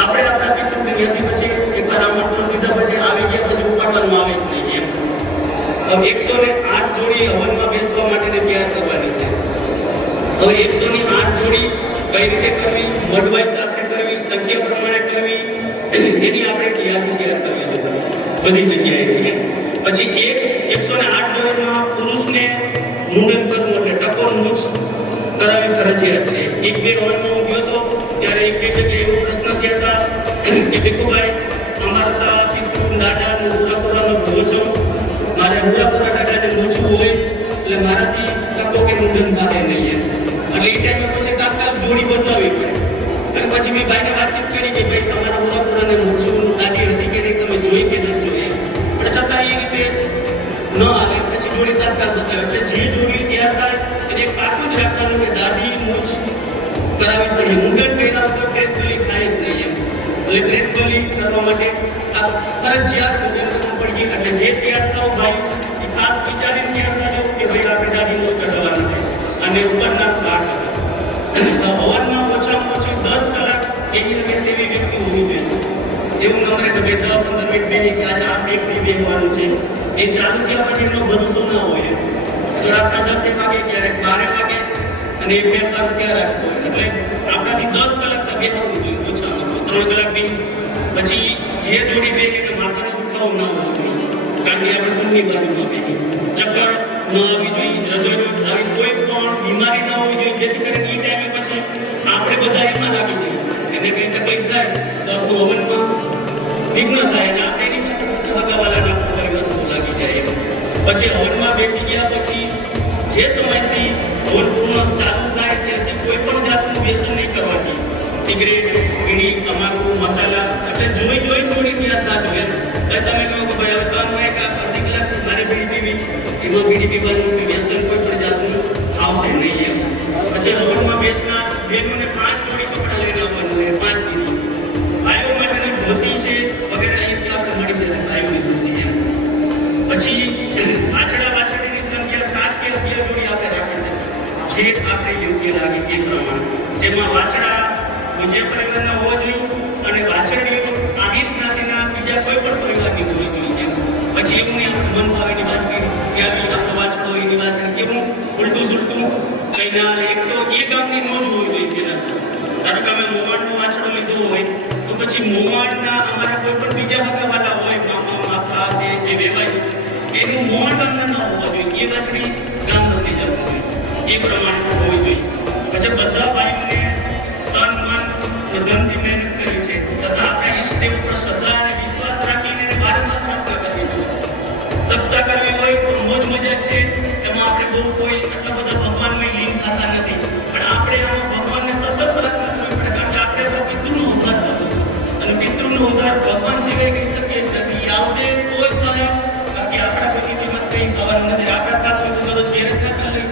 આપણે આપણા પિતૃની યાદી પછી એકવાર આમંત્રણ દીધા પછી આવી ગયા પછી ઉપાડવાનું આવે જ નહીં એમ. હવે 108 જોડી હવનમાં બેસવા માટે તૈયાર કરવાની છે. હવે 108 જોડી કઈ રીતે કરવી મઢવાઇસ આપણે કરવી સંખ્યા પ્રમાણે કરવી એની આપણે યાદી તૈયાર કરવી જોઈએ બધી જગ્યાએ. પછી 108 જોડીમાં પુરુષને મુંડન કરવું એટલે ટકોર મૂછ કરાવી ફરજિયાત છે. 1-2 હવનમાં હું ગયો હતો ત્યારે એક જગ્યાએ એવો પ્રશ્ન થયા હતા કે ભીખુભાઈ અમારા પિતૃ દાદાનું હુલાપુરાનો ભૂવો છો મારે હુલાપુરા દાદાને મૂછવું હોય એટલે મારાથી ટકો કે મુંડન થાય નહીં એટલે એ ટાઈમે પછી તાત્કાલિક જોડી બદલાવી પડે. અને પછી મેં ભાઈને વાતચીત કરી કે ભાઈ તમારા હુલાપુરાને મૂછવું દાદી હતી કે નહીં તમે જોઈ કે નથી જોઈ પણ છતાં એ રીતે જોડી તાત્કાલ બતાવે છે. જે જોડી તૈયાર થાય એને પાકું જ રાખવાનું કે દાઢી મૂછ કરાવી પડે. મુંડન કર્યા વગર પ્રેતબલી થાય જ નહીં એમ. એટલે પ્રેતબલી કરવા માટે આ ફરજિયાત મુંડન કરવું પડી. એટલે જે તૈયાર થાવ ભાઈ એ ખાસ વિચારીને તૈયાર થાજો કે ભાઈ આપણે દાઢી મૂછ કરાવવાની છે અને ઉપરના ભાગ હવનમાં ઓછામાં ઓછી 10 કલાક એવી અને તેવી વ્યક્તિ હોવી જોઈએ. એવું ન કરે કે ભાઈ 10-15 મિનિટ બેસી કે આજે આપણે એક બેસવાનું છે એ ચાલુ થયા પછી એનો ભરોસો ના હોય. તો રાતના 10 વાગે ક્યારેક 12 વાગે અને એ ફેરફાર ત્યાં રાખવો હોય. એટલે આપણાથી 10 કલાક તો બેસવું જોઈએ ઓછામાં 3 કલાક બી. પછી જે જોડી બે એને માથાનો દુખાવો ન હોવો જોઈએ કારણ કે આપણે ઊંઘની બાજુમાં બેસી ચક્કર ન આવી જોઈએ, હૃદયરોગ આવી કોઈ પણ બીમારી ના હોવી જોઈએ જેથી કરીને એ ટાઈમે પછી આપણે બધા એમાં લાગી જઈએ. એને કંઈ તકલીફ થાય તો આપણું હવનમાં વિઘ્ન થાય અને આપણે એની હગાવાલાના પરિવર્તન લાગી જાય. પછી હવનમાં બેસી ગયા પછી જે સમયથી હવન પૂર્ણ ચાલુ થાય ત્યાંથી કોઈ પણ જાતનું વ્યસન નહીં કરવાની. સિગરેટ, બીડી, તમાકુ, મસાલા એટલે જોઈ જોડી ત્યાં થતું એમ. એટલે તમે કહો કે ભાઈ હવે 3 વાગ્યા અડધી કલાકથી મારે બીડી પીવી, એમાં બીડી પીવાનું વ્યસન કોઈ પણ જાતનું આવશે નહીં એમ. પછી હવનમાં બેસનાર બેનોને 5 જોડી કપડાં લઈને આવવાનું હોય, 5 બીડી. ભાઈઓ માટેની ધોતી છે વગેરે અહીંથી આપણે મળી જશે ભાઈઓની ધોતી એમ. પછી વાછડીની સંખ્યા 7 કે 11 જોડી આપણે રાખી છે જે આપણે યોગ્ય લાગે એ પ્રમાણે. જેમાં વાછડા ગુજર પરિવારના હોવા જોઈએ અને વાછરડીઓ આહિર જ્ઞાતિના બીજા કોઈ પણ પરિવારની હોવી જોઈએ. પછી એવું નહીં આપણે મન ભાવેની વાછડી ત્યાં બી આપણો વાછડો હોય એની વાછડી એવું ઉલટું સુલટું કંઈ ના. એક તો એ ગામની નોંધ હોવી જોઈએ. ધારો કે અમે મોવાણનો વાછડો લીધો હોય તો પછી મોવાણના અમારા કોઈ પણ બીજા હગાવાલા હોય મામા માસા જે વેવાય એનું મોવાણ ગામના ન હોવા જોઈએ. એ વાછડી ગામ નથી જવું જોઈએ એ પ્રમાણે હોવી જોઈએ. પછી બધા ભાઈઓને તન મન ધનથી મહેનત કરી છે તથા આપણા ઈષ્ટદેવ ઉપર શ્રદ્ધા અને વિશ્વાસ રાખીને એને વારંવાર પ્રાર્થના કરવી જોઈએ. સપ્તાહ કરવી હોય તો મોજ મજા છે એમાં આપણે બહુ કોઈ આટલા બધા ભગવાનમાં લીન થતા નથી. પણ આપણે આમાં ભગવાનને સતત પ્રાર્થના કરવી પડે કારણ કે આપણે તો પિતૃનો ઉદ્ધાર કરવો અને પિતૃનો ઉદ્ધાર ભગવાન સિવાય કરી શકીએ જ નથી. આવશે તો જ થાય બાકી આપણા કોઈની કિંમત કંઈ થવાનું નથી. આપણા ખાતું તો દરરોજ ઘેર જ ના લઈ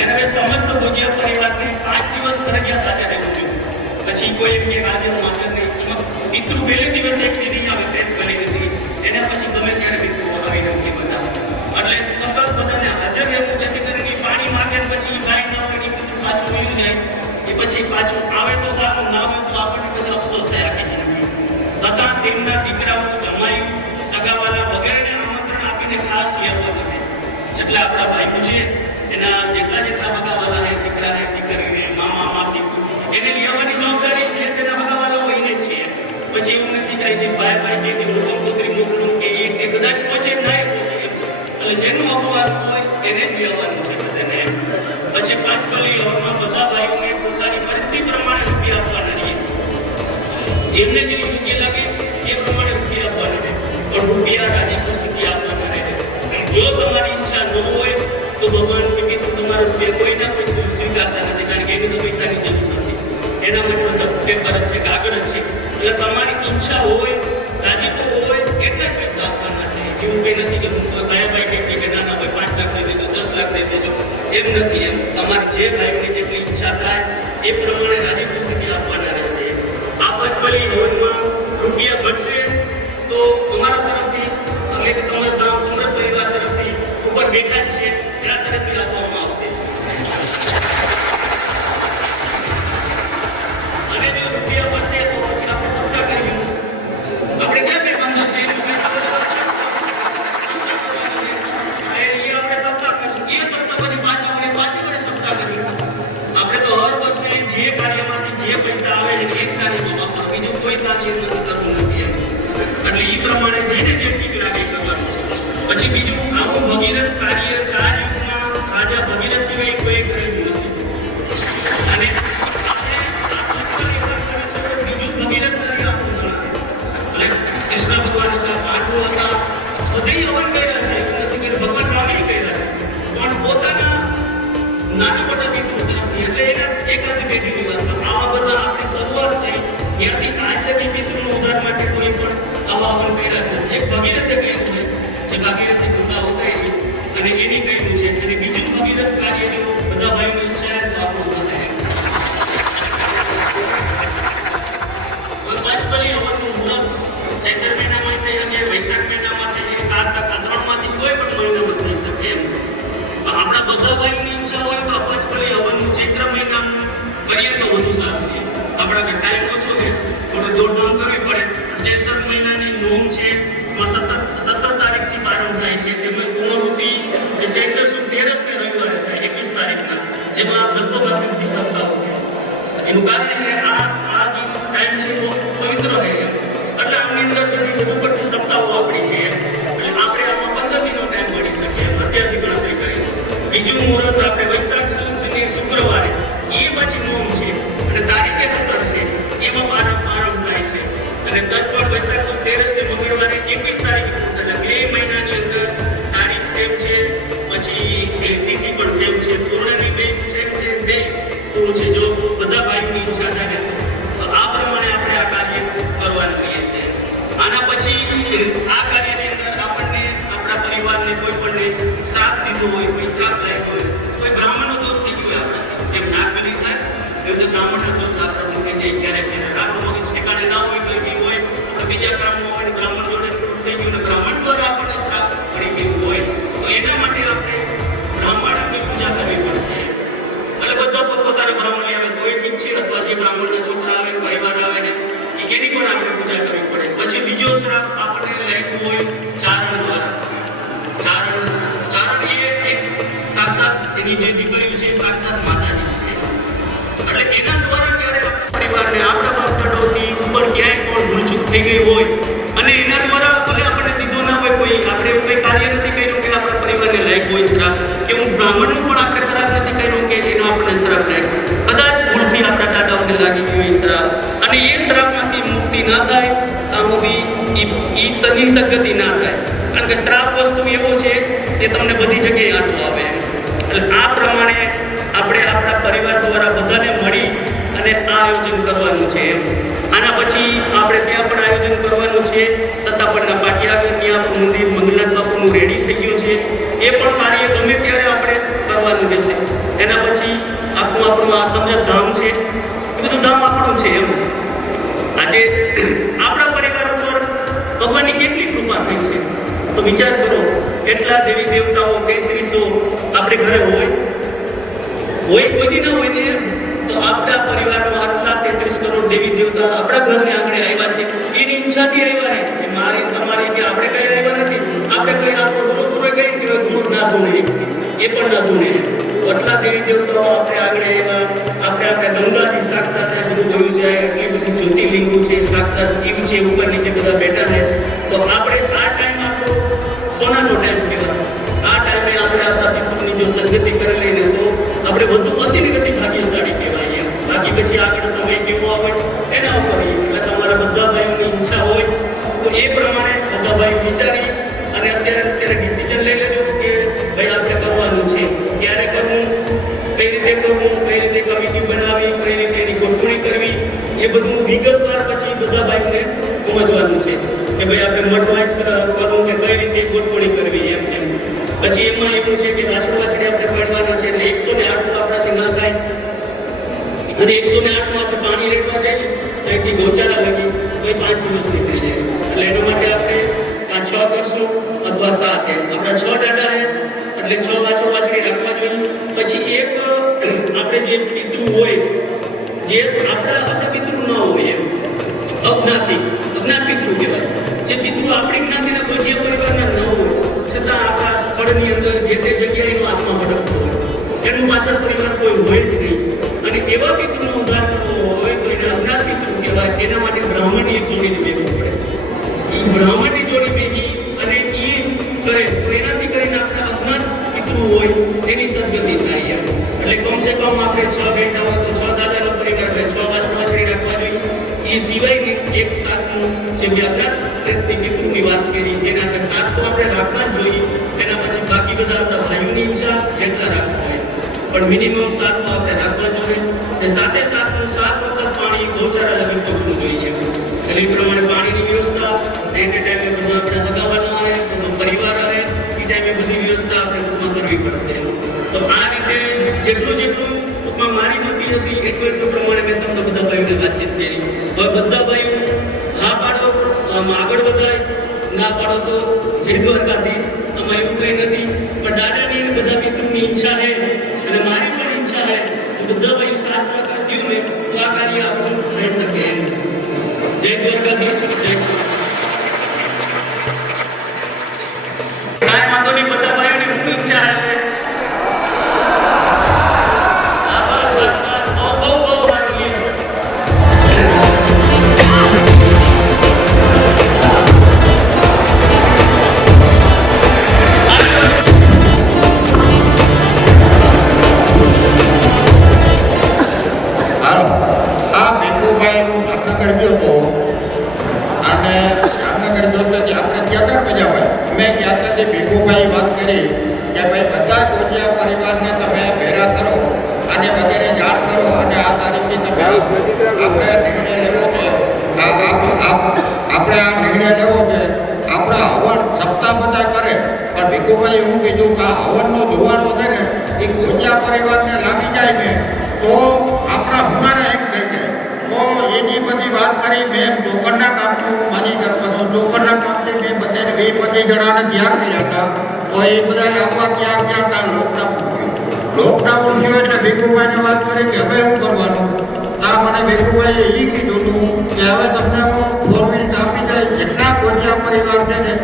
એને હવે સમસ્ત ભોજિયા પરિવારને 5 દિવસ ફરજિયાત હાજર રહેવું જોઈએ. પછી કોઈ એમ કે આજે હું હાજર નહીં પિતૃ પહેલે દિવસે એક નહીં આવે પ્રેત બની નથી એના પછી ગમે ત્યારે પિતૃ આવીને નથી બધા. એટલે સતત બધાને હાજર રહેવું જેથી કરીને પાણી માગે પછી ભાઈ ના હોય એ પિતૃ પાછું વયું જાય એ પછી પાછું આવે તો સારું ના આવે તો આપણને પછી અફસોસ થાય આખી જિંદગી. તથા તેમના દીકરાઓ જમાઈ સગાવાલા વગેરેને આમંત્રણ આપીને ખાસ લેવા માટે જેટલા આપણા ભાઈઓ છે એના જેટલા હગાવાલા હે દીકરા હે દીકરી મામા માસી એને લેવાની જવાબદારી છે તેના હગાવાલા હોય ને છે. પછી એવું નથી કે જે ભાઈ કે મોકરી મોકલું કે એ કદાચ પહોંચે ના પહોંચે એટલે જેનું અપવાદ હોય એને જ લેવાનું છે બધાને. પછી 5 કલી હવનમાં બધા ભાઈઓને પોતાની પરિસ્થિતિ પ્રમાણે રૂપિયા આપવાના રહીએ. જેમને જે યોગ્ય લાગે એ પ્રમાણે રૂપિયા આપવાના રહે પણ રૂપિયા રાજી ખુશીથી આપવાના રહે. જો તમારી ઈચ્છા ન હોય તો ભગવાન કીધું તમારો રૂપિયા કોઈ ના પૈસા સ્વીકારતા નથી કારણ કે એને તો પૈસાની જરૂર નથી. એના માટે તો પેપર જ છે કાગળ જ છે. એટલે તમારી ઈચ્છા હોય રાજીપો હોય એટલા જ પૈસા આપવાના છે. એવું કંઈ નથી કે હું કયા ભાઈ કે નાના ભાઈ 5 લાખ દઈ દેજો 10 લાખ દઈ દેજો એમ નથી. એમ તમારી જે ભાઈની જેટલી ઈચ્છા થાય એ પ્રમાણે રાજી ખુશીથી આપવાના રહેશે. આ પચપલી હવનમાં રૂપિયા ઘટશે તો અમારા તરફથી એટલે કે સમૃદ્ધ પરિવાર તરફથી ઉપર બેઠા છે ત્યાં તરફથી આપવામાં આવશે. અને જો રૂપિયા પાસે તો પછી આપણે સપ્તાહ કરીશું. આપણે ક્યાં કઈ બંધ છે આપણે સપ્તાહ કરશું. એ સપ્તાહ પછી પાછી વડે સપ્તાહ કરીશું. આપણે તો હર વર્ષે જે કાર્યમાંથી જે પૈસા આવે છે એ જ કાર્યમાં વાપરવું બીજું કોઈ કાર્ય નથી કરવું નથી. એટલે એ પ્રમાણે જેને જે ઠીક લાગે કરવાનું. પછી બીજું આવું ભગીરથ કાર્ય 4 યુગમાં રાજા ભગીરથ સિવાય કોઈ કરેલું નથી. અને બીજું ભગીરથ કરી આપવું એટલે કૃષ્ણ ભગવાન હતા, પાંડવો હતા, બધે હવન કર્યા છે એવું નથી કે ભગવાન રામે કર્યા છે પણ પોતાના નાના મોટા પિતૃ તરફથી એટલે એના એકાદ પેઢીની વાત. આવા બધા આપણી શરૂઆત થઈ ત્યાંથી આજ લગી પિતૃનો ઉદ્ધાર માટે કોઈ પણ આવા હવન કર્યા છે. એક ભગીરથે કર્યું છે જે ભાગીરથી ગંગા ઉતરેલી અને એની કર્યું છે. અને બીજું ભગીરથ કાર્ય જો બધા ભાઈઓની ઈચ્છા તો આપણું થાય. પાંચબલી હવનનું મુહૂર્ત ચૈત્ર મહિનામાં થઈ શકે, વૈશાખ મહિનામાં થઈ શકે, આ ત્રણમાંથી કોઈ પણ મહિનામાં થઈ શકે એમ. આપણા બધા ભાઈઓની ઈચ્છા હોય તો પાંચબલી હવનનું ચૈત્ર મહિનામાં કરીએ તો વધુ સારું છે. આપણા ટાઈમ ઓછો છે, થોડું દોડધામ કરવી પડે. ચૈત્ર મહિનાની નોમ છે 17 તારીખથી પ્રારંભ થાય છે. તેમજ પૂર્ણવૃત્તિ ચૈત્ર સુદ 13 રવિવારે થાય 21 તારીખના, જેમાં લગભગ આપણી સપ્તાહ એનું કારણ કે આ જે ટાઈમ છે બહુ પવિત્ર છે. એટલે આમની અંદર બધી વધુ પડતી સપ્તાહો આપણી છે. એટલે આપણે આમાં 15 દિનનો ટાઈમ મળી શકે અત્યારથી ગણતરી કરી. બીજું મુહૂર્ત આપણે વૈશાખ સુદની શુક્રવારે, એ પછી નોમ છે અને તારીખે 17 છે, એમાં પ્રારંભ થાય છે. અને તત્પર વૈશાખ સુદ 13 મંગળવારે 21 તારીખે, એટલે 2 મહિનાની અંદર તારીખ સેમ છે, પછી તિથિ પણ સેમ છે, પૂર્ણની 2 સેમ છે, 2 પૂરું છે. જો બધા ભાઈઓની ઈચ્છા થાય તો આ પ્રમાણે આપણે આ કાર્ય કરવાનું રહીએ છીએ. આના પછી આ કાર્યની અંદર આપણને આપણા પરિવારને કોઈ પણ શ્રાપ દીધું હોય, કોઈ શ્રાપ લાગ્યો હોય, કોઈ બ્રાહ્મણનો દોષ થઈ ગયો આપણે જેમ નાગબલી થાય એવી રીતે બ્રાહ્મણનો દોષ આપણે મૂકી દઈએ. ક્યારેક આપણું મગજ ઠેકાણે ના હોય તો એવી હોય તો બીજા ક્રમમાં હોય, બ્રાહ્મણ જોડે થઈ ગયું ને બ્રાહ્મણ દ્વારા આપણને શ્રાપ પડી ગયું હોય તો એના માટે આપણે બ્રાહ્મણની પૂજા કરવી પડશે. એટલે બધા પોતપોતાના બ્રાહ્મણ આવે તો એ ઠીક છે, અથવા જે બ્રાહ્મણના છોકરા આવે, પરિવાર આવે ને એની પણ આપણે પૂજા કરવી પડે. પછી બીજો શ્રાપ આપણને લાગ્યો હોય ચારણ દ્વારા. ચારણ એ એક સાક્ષાત એની જે દીકરીઓ છે સાક્ષાત માતાજી છે. એટલે એના દ્વારા ક્યારેક પરિવારને આપણા બાપદાદાઓથી ઉપર ક્યાંય પણ ભૂલચૂક થઈ ગઈ હોય અને એના દ્વારા ભલે આપણને દીધો ના હોય, કોઈ આપણે એવું કંઈ કાર્ય નથી કર્યું કે આપણા પરિવારને લાગ્યો હોય શ્રાપ, કે હું બ્રાહ્મણનું પણ આપણે ખરાબ નથી કર્યું કે એનો આપણને શ્રાપ લાગ્યો, કદાચ ભૂલથી આપણા દાદાઓને લાગી ગયો એ શ્રાપ, અને એ શ્રાપમાંથી મુક્તિ ના થાય ત્યાં સુધી એ સદી સદગતિ ના થાય. કારણ કે શ્રાપ વસ્તુ એવો છે એ તમને બધી જગ્યાએ આટલું આવે. એટલે આ પ્રમાણે આપણે આપણા પરિવાર દ્વારા બધાને મળી અને આ આયોજન કરવાનું છે. આના પછી આપણે ત્યાં પણ આયોજન કરવાનું છે. સત્તાપરના પાટિયા ત્યાં આપણું મંદિર મંગલનાથ બાપુનું રેડી થઈ ગયું છે. એ પણ કાર્ય ગમે ત્યારે આપણે કરવાનું રહેશે. એના પછી આપણું આ સમૃદ્ધ ધામ છે, એ બધું ધામ આપણું છે. એમ આજે આપણા પરિવાર ઉપર ભગવાનની કેટલી કૃપા થઈ છે તો વિચાર કરો, કેટલા દેવી દેવતાઓ 3300 આપણે ઘરે હોય કોઈ દી ના હોય ને, તો આપણા પરિવારમાં આટલા 33 કરોડ દેવી દેવતા આપણા ઘરને આંગણે આવ્યા છે. એની ઈચ્છાથી આવ્યા છે. મારી તમારી કે આપણે કઈ આવ્યા નથી. આપણે કઈ આપણો ગુરુ કઈ કે ધૂળ ના ધૂણે એ પણ ના ધૂણે. આટલા દેવી દેવતાઓ આપણે આગળ આવ્યા. આપણે ગંગાથી સાક્ષાત બધું જોયું જાય, એટલી બધી જ્યોતિર્લિંગો છે, સાક્ષાત શિવ છે, ઉપર નીચે બધા બેઠા છે. તો આપણે આ ટાઈમ આપણો સોનાનો ટાઈમ કહેવાય. આ ટાઈમે આપણે આપણા પિતૃની જો સદગતિ કરી લઈને તો આપણે વધુ અતિગતિ ભાગ્યશાળી કહેવાય. બાકી પછી આગળ સમય કેવો આવે એના ઉપર. એટલે તમારા બધા ભાઈઓની ઈચ્છા હોય તો એ પ્રમાણે બધા ભાઈ વિચારી અને અત્યારે ડિસિઝન લઈ લેજો કે ભાઈ આપણે કરવાનું છે, ક્યારે કરવું, કઈ રીતે કરવું, કઈ રીતે કમિટી બનાવવી, કઈ રીતે એની ગોઠવણી કરવી, એ બધું વિગતવાર પછી બધા ભાઈને સમજવાનું છે કે ભાઈ આપણે મઠવાઇઝ કરવું કે કઈ રીતે ગોઠવણી કરવી. એમ પછી એમાં એવું છે કે વાછડી આપણે પાડવાના છે. એટલે 108 આપણાથી ના થાય અને 108 આપણે પાણી રેડવા જાય ત્યાંથી ગૌચારા લગી તો એ 5 દિવસ નીકળી જાય. એટલે એના માટે આપણે 5-6 કરશું અથવા 7. આપણા 6 દાદા છે એટલે 6 વાછડી રાખવા જોઈએ. પછી એક આપણે જે પિતૃ હોય, જે આપણા પિતૃ ન હોય, એમ અજ્ઞાત પિતૃ કહેવાય. જે પિતૃ આપણી જ્ઞાતિના ગોજીયા પરિવારના ન હોય છતાં આપણા સ્થળની અંદર જે તે જગ્યાએ એનો આત્મા ભટકતો હોય, એનું પાછળ પરિવાર કોઈ હોય જ નહીં. અને એવા પિતૃનો ઉદ્ધાર કરવો હોય તો એને અજ્ઞાત પિતૃ કહેવાય. એના માટે બ્રાહ્મણની એક જોડીને ભેગવું પડે. એ બ્રાહ્મણની જોડી ભેગી અને એ કરે તો એનાથી કરીને આપણા અજ્ઞાત પિતૃ હોય એની સદગતિ થાય. એટલે કમસે કમ આપણે 6 બેઠા હોય તો 6 દાદાનો પરિવાર એટલે 6 વાછડી રાખવા જોઈએ. એ સિવાયની એક 7નું જે અજ્ઞાત પિતૃની વાત કરી એના 7 તો આપણે રાખવા જ જોઈએ. એના પછી બાકી બધા આપણા ભાઈઓની ઈચ્છા જેટલા રાખવા હોય પણ મિનિમમ 7 તો આપણે રાખવા જોઈએ. અને સાથે 7 વખત પાણી ગૌચારા લગી પહોંચવું જોઈએ. એટલે એ પ્રમાણે પાણીની વ્યવસ્થા ટાઈમે બધું આપણે લગાવવાના આવે, બધો પરિવાર આવે એ ટાઈમે બધી વ્યવસ્થા આપણે ટૂંકમાં કરવી પડશે. તો આ રીતે જેટલું ટૂંકમાં મારી નક્કી હતી એટલું પ્રમાણે મેં તમને બધા ભાઈઓને વાતચીત કરી. હવે બધા ભાઈઓ હા પાડો તો આમાં આગળ વધાય, ના પાડો તો જય દ્વારકાધીશ. આમાં એવું કંઈ નથી, પણ દાદાની અને બધા મિત્રોની ઈચ્છા છે અને મારી પણ ઈચ્છા છે તો બધા ભાઈઓ સાથ સહકાર થયું ને તો આ કાર્ય આપણું થઈ શકે એમ. જય દ્વારકાધીશ, જય શ્રી કાંઈ વાંધો નહીં. બધા ભાઈઓની શું ઈચ્છા છે? ભીખુભાઈ વાત કરી કે ભાઈ બધા ગોજિયા પરિવારને તમે ભેગા કરો અને વગેરે જાણ કરો અને આ તારીખે તમે આપણે નિર્ણય લેવો કે આપણે આ નિર્ણય લેવો કે આપણા હવન સપ્તાહ બધા કરે. પણ ભીખુભાઈ એવું કીધું કે આ હવનનો ધુવાડો છે ને એ ગોજિયા પરિવારને લાગી જાય ને તો આપણા હુમાને એમ થઈ જાય. તો એની બધી વાત કરી. મેં ચોકરના કામનું માની કરવાનો ચોકરના કામથી મેં બધાને 20-25 જણાને તૈયાર કર્યા હતા. તો એ બધા આવવા તૈયાર થયા હતા. લોકડાઉન થયો એટલે ભીખુભાઈને વાત કરી કે હવે શું કરવાનું. આ મને ભીખુભાઈએ એ કીધું હતું કે હવે તમને હું 4 વ્હીલ આપી જાય જેટલા ગોજિયા પરિવાર છે ને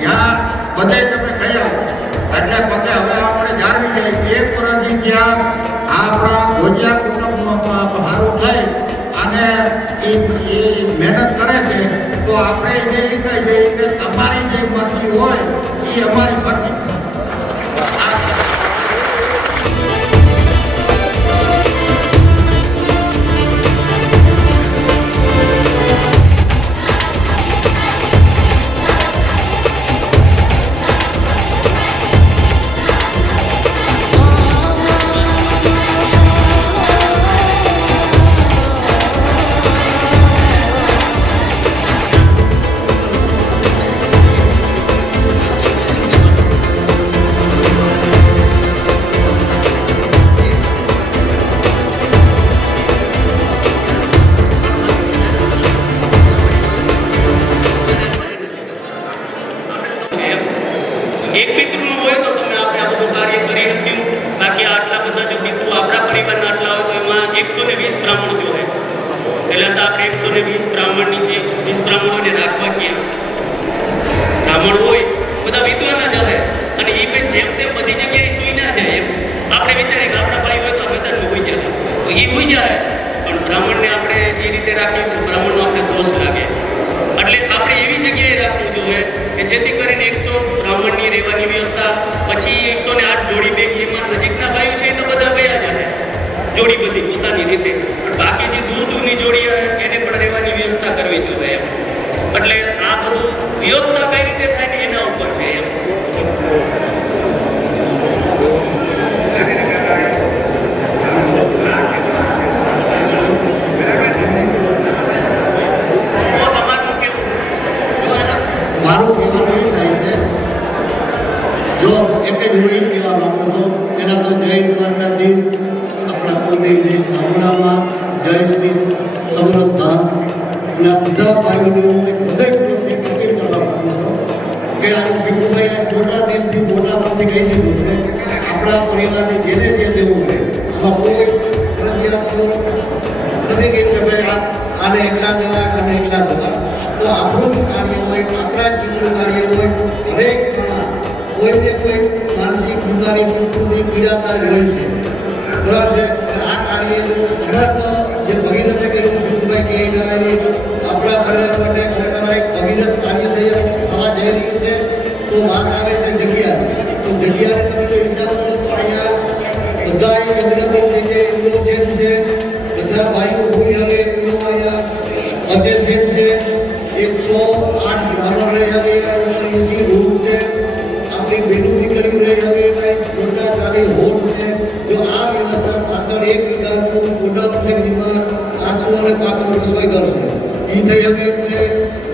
ત્યાં બધે તમે કહી આવો એટલે પછી હવે આપણે જાળવી જાય. એક વર્ષથી જ્યાં આપણા ગોજિયા કુટુંબમાં સારું થાય અને એ મહેનત કરે છે તો આપણે જે કહી દઈએ કે તમારી જે મરજી હોય એ અમારી મરજી. એક મિત્રનું હોય તો તમે આપણે આ બધું કાર્ય કરી શક્યું. બાકી આટલા બધા જો મિત્રો આપણા પરિવારના આટલા હોય તો એમાં 120 બ્રાહ્મણ જો હોય પહેલાં તો આપણે 120 બ્રાહ્મણની જે 20 બ્રાહ્મણોને રાખવા ગયા. બ્રાહ્મણ હોય બધા વિદ્વાન જ આવે અને એ પણ જેમ તેમ બધી જગ્યાએ સુઈ ના જાય એમ. આપણે વિચારીએ કે આપણા ભાઈ હોય તો બધાને હોઈ જાય તો એ હોઈ જાય, પણ બ્રાહ્મણને આપણે એ રીતે રાખીએ તો બ્રાહ્મણનો આપણે દોષ લાગે. એટલે આપણે એવી જગ્યાએ રાખવું જોઈએ કે જેથી કરીને 100 બ્રાહ્મણની રહેવાની વ્યવસ્થા, પછી 108 જોડી બેગ એમાં નજીકના ભાઈઓ છે તો બધા વયા જાય જોડી બધી પોતાની રીતે, પણ બાકી જે દૂરની જોડી એને પણ રહેવાની વ્યવસ્થા કરવી જોઈએ એમ. એટલે આ બધું વ્યવસ્થા કઈ રીતે થાય ને એના ઉપર છે એમ. મારું કહેવાનું એ થાય છે, જો એક જ હું એ કહેવા માંગુ છું, એના તો જય દ્વારકાધીશ, આપણા કુલદેવી સામુડામાં, જય શ્રી સમૃદ્ધ ધામ. એના બધા ભાઈઓને હું એક હૃદયપૂર્વકથી અપીલ કરવા માંગુ છું કે આ ભીખુભાઈ આ મોટા દિલથી મોટા પરથી કહી દીધું છે આપણા પરિવારને જેને જે દેવું હોય આમાં કોઈ ફરજિયાત નથી કહી કે ભાઈ આને એટલા દેવા આને એટલા દેવા. તો આપણું જ કાર્ય હોય, આપણા જ મિત્રનું કાર્ય હોય, દરેક જણા કોઈને કોઈ માનસિક બીમારી પ્રકૃતિ પીડાતા જ હોય છે. બરાબર છે. આ કાર્ય જો સમર્થ જે ભગીરથે કર્યું ભીખુભાઈ કે એની આપણા પરિવાર માટે ખરેખર એક ભગીરથ કાર્ય થવા જઈ રહ્યું છે. તો વાત આવે છે જગ્યા. તો જગ્યાને તમે જો હિસાબ કરો તો અહીંયા બધા એગ્રેબલ થઈ જાય, ઇન્ડો સેટ છે, બધા ભાઈઓ ભૂલી હવે ઇન્ડો અહીંયા 25 સેટ છે, 108 ગ્રામર રહી હવે એના ઉપર 80 રૂમ છે, આપણી બેનું દીકરીઓ રહી હવે એમાં મોટા 40 હોલ છે. જો આ વ્યવસ્થા પાછળ 1 વીઘાનું ગોડાઉન છે જેમાં આસુ અને પાકનું રસોઈ ઘર છે એ થઈ શકે છે.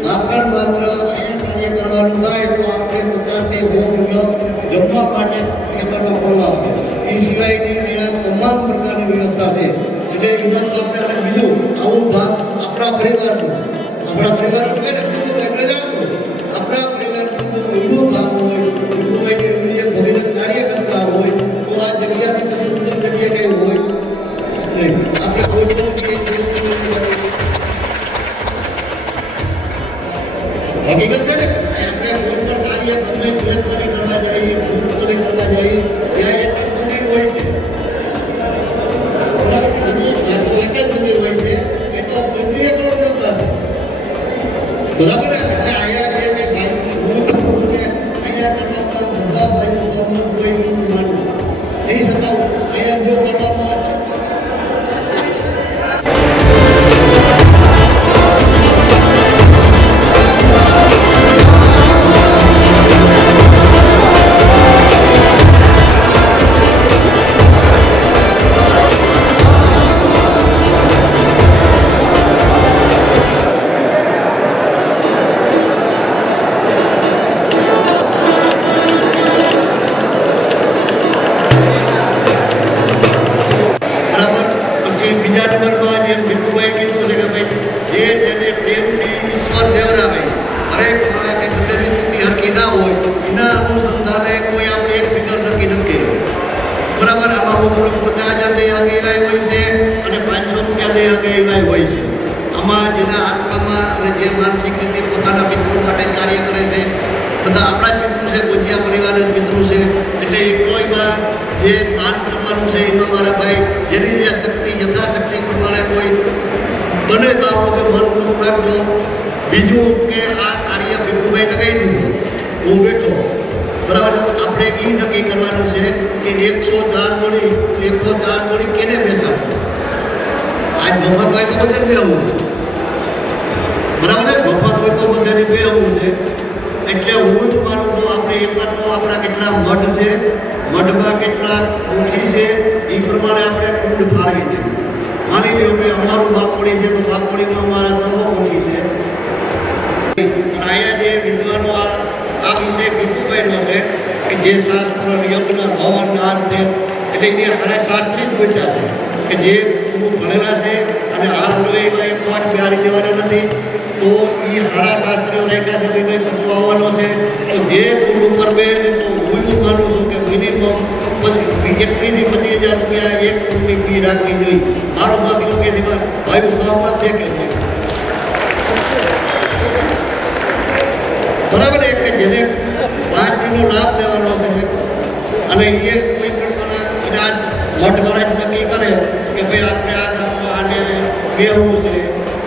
માત્ર અહીંયા કાર્ય કરવાનું થાય તો આપણે 50 થી 100 મુજબ જમવા માટે ખેતરમાં ખોલવા પડે. એ સિવાયની અહીંયા તમામ પ્રકારની વ્યવસ્થા છે. એટલે એમાં તો આપણે અને બીજું આવું ભાગ આપણા પરિવારનું કહીને બીજું એટલે જ આવતું આપણા પરિવારનું જો એવો ભાગ હોય વિપુલભાઈ ભગીરથ કાર્ય કરતા હોય તો આ જગ્યાની તો સુંદર જગ્યા કઈ હોય નહીં. આપણે કોઈ પણ હકીકત છે ને આપણે કોઈ પણ કાર્ય ગમે પ્રયત્ન કરવા જઈએ ભૂતપૂરી કરવા જઈએ ત્યાં એક જ મંદિર હોય છે. એક જ મંદિર હોય છે એ તો કેન્દ્રીય કરોડ દેવતા છે. બરાબર ને? એટલે અહીંયા જે કંઈ ભાઈ હું કહું છું કે અહીંયા કરતા બધા ભાઈઓ સહમત હોય એવું માનું છું. એની છતાં અહીંયા જો કરવામાં આમાં જેના આત્મામાં અને જે માનસિક રીતે પોતાના મિત્રો માટે કાર્ય કરે છે બધા આપણા જ મિત્રો છે, ગોજિયા પરિવારના જ મિત્રો છે. એટલે એ કોઈમાં જે દાન કરવાનું છે એમાં મારા ભાઈ જેની જે શક્તિ યથાશક્તિ પ્રમાણે કોઈ બને તો આવો કે મન પૂરું રાખજો. બીજું કે આ કાર્ય ભીખુભાઈને કહી દીધું હું બેઠો બરાબર છે. તો આપણે એ નક્કી કરવાનું છે કે 104 મળી કેને બેસાડવું. આજ મફત હોય તો બધાને બેહવું છે બરાબર ને? મફત હોય તો બધાને બેહવું છે. એટલે હું એવું માનું છું આપણે એકવાર તો આપણા કેટલા મઠ છે, મઠમાં કેટલા કોઠી છે એ પ્રમાણે આપણે કુંડ ફાળવી છે. માની લો કે અમારું બાગપોળી છે તો બાગપોળીમાં અમારા 100 કોઠી છે. અહીંયા જે વિદ્વાનો આ વિષય ભીખુભાઈનો છે કે જે શાસ્ત્ર યજ્ઞ હવન દાન છે એટલે એને ખરા શાસ્ત્રી જ બોલ્યા છે કે જે ભણેલા છે અને હાલ હવે એમાં એક પાઠ બિહારી દેવાના નથી તો એ હારા શાસ્ત્રીઓ રેખા છે ભાઈ પૂછવા આવવાનો છે. તો જે કુંડ ઉપર બે તો હું એવું માનું છું કે મિનિમમ 21,000 થી 25,000 રૂપિયા એક કુંડની ફી રાખવી જોઈએ. મારો મત એવું કે એમાં ભાઈ સહમત છે કે નહીં? બરાબર ને? કે જેને 5 દિનનો લાભ લેવાનો છે અને એ કોઈ પણ એના મઠવાળા જ નક્કી કરે કે ભાઈ આપણે આ ગામમાં આને બેહવું છે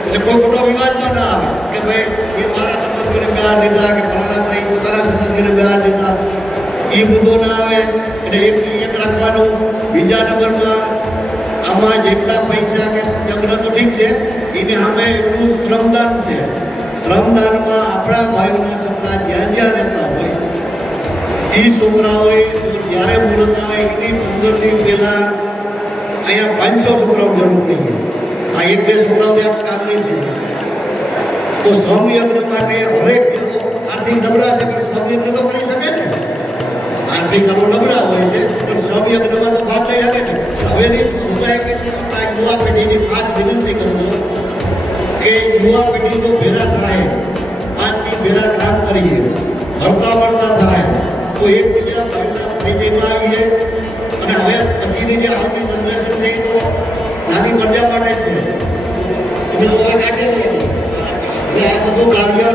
એટલે કોઈ મોટો વિવાદમાં ના આવે કે ભાઈ એ મારા સંબંધીઓને બહાર દીધા કે ફલાણા ભાઈ પોતાના સંબંધીઓને બહાર દીધા એ મુદ્દો ના આવે. એટલે એક રાખવાનું. બીજા નંબરમાં આમાં જેટલા પૈસા કે યજ્ઞ તો ઠીક છે એને સામે એટલું શ્રમદાન છે. શ્રમદાનમાં આપણા ભાઈઓના છોકરા જ્યાં રહેતા હોય એ છોકરાઓએ જ્યારે મુહૂર્ત આવે એની 15 દિન પહેલાં અહીંયા 500 છોકરાઓ જરૂર પડી. આ 1-2 છોકરાઓ ત્યાં કામ નહીં છે. તો શ્રમયજ્ઞ માટે હરેક આર્થિક નબળા છે પણ શ્રમયજ્ઞ તો કરી શકે ને. આર્થિક નબળા હોય છે પણ શ્રમયજ્ઞમાં તો ભાગ લઈ શકે ને. હવેની હું તો એક યુવા પેઢીની ખાસ વિનંતી કરું છું કે યુવા પેઢી તો ભેગા થાય, 5 થી ભેગા કામ કરીએ, હળતા થાય તો એકબીજા ભાઈના પરિચયમાં આવીએ. અને હવે પછીની જે આવતી જનરેશન છે એ તો નાની મજા માટે છે અમે તો હવે કાઢીએ નહીં. એટલે આ બધું કાર્ય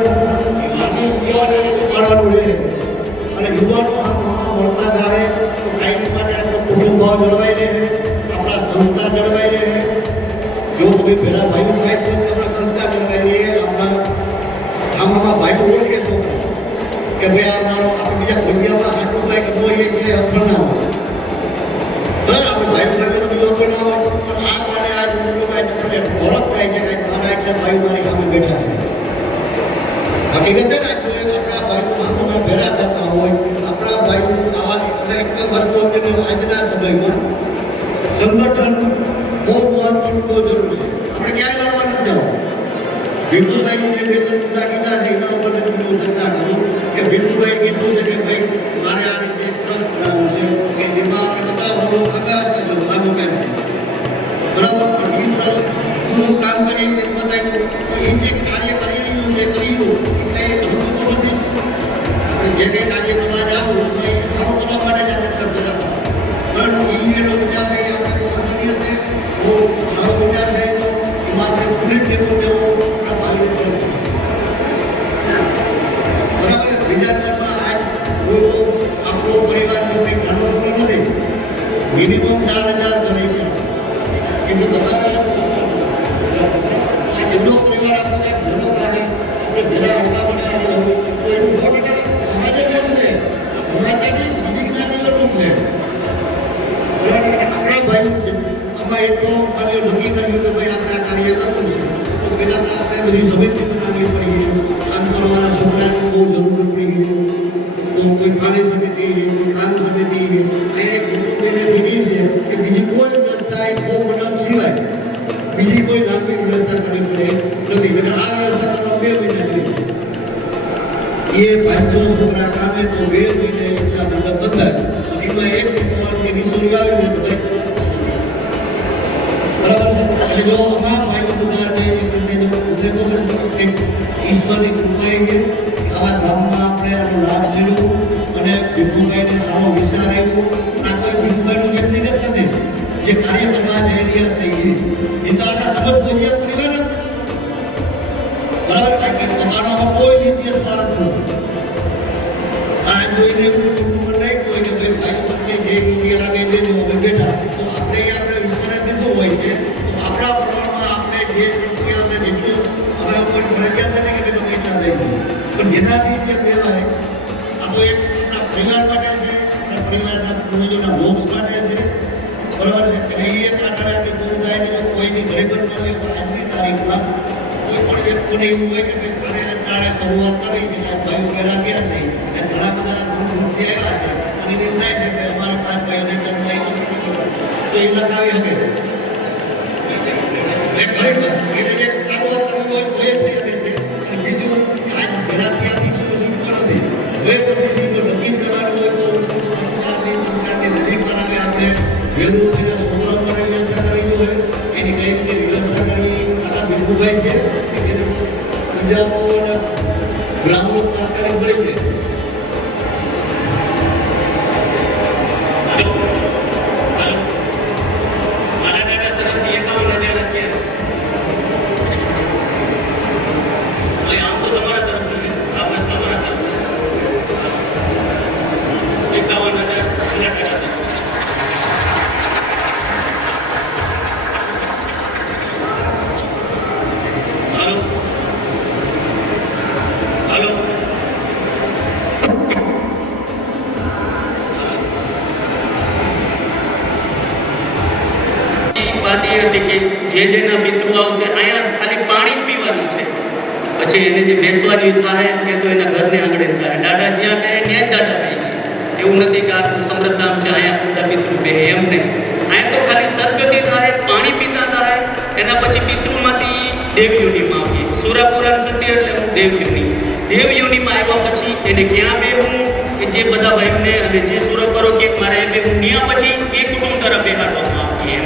નાની યુવાને ઉપાડવાનું રહે અને યુવાનો આમાં મળતા જાય તો કાયમ માટે આપણો કુટુંબ ભાવ જળવાઈ રહે, આપણા સંસ્કાર જળવાઈ રહે. જો તમે પહેલા ભાઈઓ થાય તો આપણા સંસ્કાર જળવાઈ રહે. આપણા ગામમાં ભાઈઓ ઓળખે છોકરા કે ભાઈ આ મારો આપણે બીજા ભૂમિયામાં હાટું ભાઈ કે જોઈએ છીએ અભરણાવો બરાબર. આપણે ભાઈઓ માટે તો બીજો અભરણાવો પણ આ પાણે આજ લોકો કાંઈ તમને ઓળખ થાય છે કાંઈક મારા એટલે ભાઈઓ મારી સામે બેઠા છે. હકીકત છે ને આપણા ભાઈઓ આમાં ભેગા થતા હોય આપણા ભાઈઓ આવા એક વસ્તુ અમને આજના સમયમાં સંગઠન બહુ મહત્વનું બહુ જરૂર છે. આપણે ક્યાંય લડવા નથી જવું. ભીખુભાઈ જે બે ત્રણ મુદ્દા કીધા છે એના ઉપર હું ચર્ચા કરું કે ભીખુભાઈ કીધું છે કે ભાઈ મારે આ રીતે એક ટ્રસ્ટ બનાવવું છે કે જેમાં આપણે બધા બોલો સમાવેશ કરજો કામો કેમ બરાબર પણ એ ટ્રસ્ટ હું કામ કરી રીતે બતાવ્યું તો એ જે કાર્ય કરી રહ્યું છે કર્યું એટલે હું તો નથી આપણે જે કંઈ કાર્ય કરવા જાઉં એ સારું કરવા માટે જ આપણે ટ્રસ્ટ બનાવતા બરાબર એનો વિચાર છે એ આપણે બહુ અગત્ય છે બહુ સારો વિચાર છે તો એમાં આપણે પૂરી ટેકો દેવો આપણા ભાઈઓ તરફ બરાબર બીજા નંબરમાં આજ આપણો પરિવાર તો કંઈ નાનો છોકરો નથી મિનિમમ 4,000 કરે છે એટલે બધા આ જેટલો પરિવાર આપણો કાંઈક ઘણો થાય આપણે ભેગા હડકા પડતા રહેવું તો એનું 100% સમાજે લોટ લે સમાજની બીજી જ્ઞાતિઓ લોટ લે આપણા ભાઈ આમાં એક તો ભાઈઓ નક્કી કર્યું કે ભાઈ આપણે આ કાર્ય કરવું છે તો પહેલાં તો આપણે બધી સમિતિ બનાવવી પડીએ કામ કરવાના છોકરાની બહુ જરૂર પડી તો કોઈ ભાવી સમિતિ કોઈ કામ સમિતિ અહીંયા એક મોટું બેનિફિટ છે કે બીજી કોઈ વ્યવસ્થા એ બહુ મદદ સિવાય બીજી કોઈ લાંબી વ્યવસ્થા કરવી પડે નથી નકર આ વ્યવસ્થા કરવા 2 મહિના જોઈએ એ 500 છોકરા કામે તો 2 મહિને એટલા મતલબ બદલાય એમાં એક કે 20 રૂપિયા આવી જાય બરાબર એટલે જો આમાં ભાઈઓ બધાને એક રીતે જો ઉદ્યોગો એક ઈશ્વરની કૃપા છે કે આવા ધામમાં આપણે આનો લાભ મળ્યો અને ભીખુભાઈને આનો વિચાર આવ્યો આ કોઈ ભીખુભાઈનું વ્યક્તિગત નથી જે કાર્ય કરવા જઈ રહ્યા છે એ તો આના સમજ કોઈ પરિવાર બરાબર કારણ કે પોતાનામાં કોઈ રીતે સ્વાર્થ નથી આ જોઈને કોઈ કુટુંબ નહીં કોઈ કે ભાઈ તમને જે યોગ્ય લાગે દેજો અમે બેઠા તો આપણે આપણે વિચાર દીધો હોય છે તો આપણા પ્રમાણમાં આપણે જે શીખીએ આપણે જેટલું હવે કોઈ ફરજિયાત નથી કે તમે એટલા દઈ પણ જેનાથી જે કહેવાય આ તો એક આપણા પરિવાર માટે છે આપણા પરિવારના પૂર્વજોના મોક્ષ માટે છે બરાબર છે એટલે એ એક આટાળાથી પૂરું થાય ને કોઈની ઘડી પર ન લે તો આજની તારીખમાં કોઈ પણ વ્યક્તિને એવું હોય કે ભાઈ મારે આટાળે શરૂઆત કરી છે કે ભાઈઓ પહેલા ગયા છે એ ઘણા બધા દૂર દૂરથી આવ્યા છે અને એમ થાય છે કે અમારે 5 ભાઈઓને જન્માઈ તો એ લખાવી શકે છે એક ઘણી એટલે એક શરૂઆત કરવી હોય તો એ થઈ શકે છે અને બીજું આજ પહેલા ત્યાંથી શું નથી હવે પછી જો નક્કી કરવાનું હોય તો સરકારની નજીક કરાવે આપણે વહેલું થઈને છોકરાઓ માટે વ્યવસ્થા કરવી હોય એની કઈ રીતે વ્યવસ્થા કરવી આના ભીખુભાઈ છે કે જેને પૂજાઓ અને ગ્રામનો તાત્કાલિક મળી છે વાત એ હતી કે જે જેના મિત્રો આવશે અહીંયા ખાલી પાણી જ પીવાનું છે પછી એને જે બેસવાની થાય કે તો એના ઘરને આંગણે થાય દાદા જ્યાં કહે ત્યાં જ દાદા કહે એવું નથી કે આટલું સમૃદ્ધામ છે અહીંયા બધા પિતૃ બે એમ નહીં અહીંયા તો ખાલી સદગતિ થાય પાણી પીતા થાય એના પછી પિતૃમાંથી દેવયોનીમાં આવીએ સુરાપુરાણ સત્ય એટલે હું દેવયોનીમાં આવ્યા પછી એને ક્યાં બેહું કે જે બધા ભાઈઓને અને જે સુરપરો કે મારે એ બેહું ત્યાં પછી એ કુટુંબ તરફ બેહાડવામાં આવીએ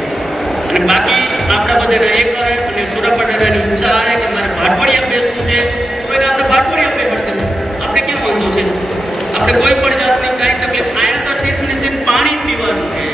અને બાકી આપણા બધાના એક આવે અને સુરાપડાની ઈચ્છા આવે કે મારે ભાટવડિયા બેસવું છે તો એને આપણે ભાટવડિયા બેહાડવું આપણે કેમ વાંધો છે આપણે કોઈ પણ જાતની કાંઈ તકલીફ અહીંયા તો સીધ પાણી પીવાનું છે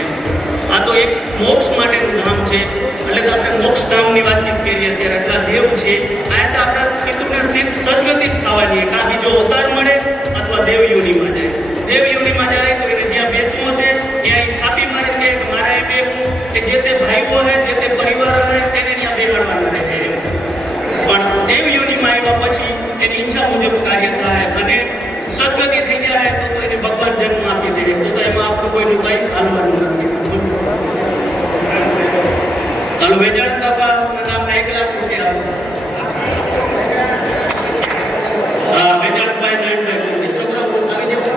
આ તો એક મોક્ષ માટેનું ધામ છે એટલે તો આપણે મોક્ષ ધામની વાતચીત કરીએ ત્યારે એટલા દેવ છે અહીંયા તો આપણા પિતૃને સીધ સદગતિ થવાની કાં બીજો અવતાર મળે અથવા દેવયોનીમાં જાય દેવયોનીમાં જાય તો એને જ્યાં બેસવું છે ત્યાં થાપી મારી કે મારા એ બેસવું કે જે તે ભાઈઓ હોય જે તે પરિવાર હોય તેને ત્યાં બેહાડવાના રહે પણ દેવયોનીમાં આવ્યા પછી એની ઈચ્છા મુજબ કાર્ય થાય અને સદગતિ થઈ જાય તો એને ભગવાન જન્મ આપી દે તો એમાં આપણું કોઈનું કંઈ હાલવાનું નથી ચાલો વેચાણ કાકા નામના 1 લાખ રૂપિયા હા વેચાણભાઈ નાનભાઈ છોકરાઓ આવી જાય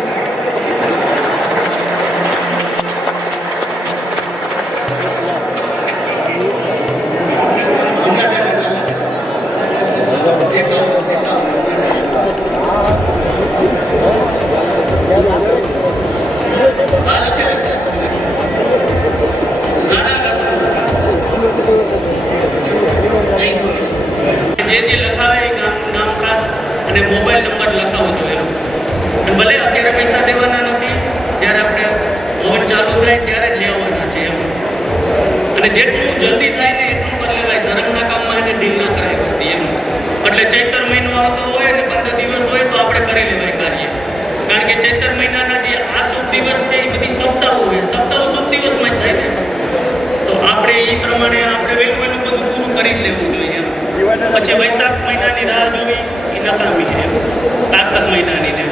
અને જેટલું જલ્દી થાય ને એટલું કરી લેવાય. ધર્મના કામમાં એને ઢીલ ના કરાય પડતી એમ. એટલે ચૈતર મહિનો આવતો હોય ને 15 દિવસ હોય તો આપણે કરી લેવાય કાર્ય. કારણ કે ચૈતર મહિનાના જે આ શુભ દિવસ છે એ બધી સપ્તાહો હોય, સપ્તાહો શુભ દિવસમાં જ થાય ને. તો આપણે એ પ્રમાણે આપણે વહેલું બધું પૂરું કરી જ લેવું જોઈએ એમ. પછી વૈશાખ મહિનાની રાહ જોવી એ નકામી છે એમ. કારતક મહિનાની ને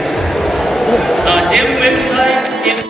જેમ વહેલું થાય એમ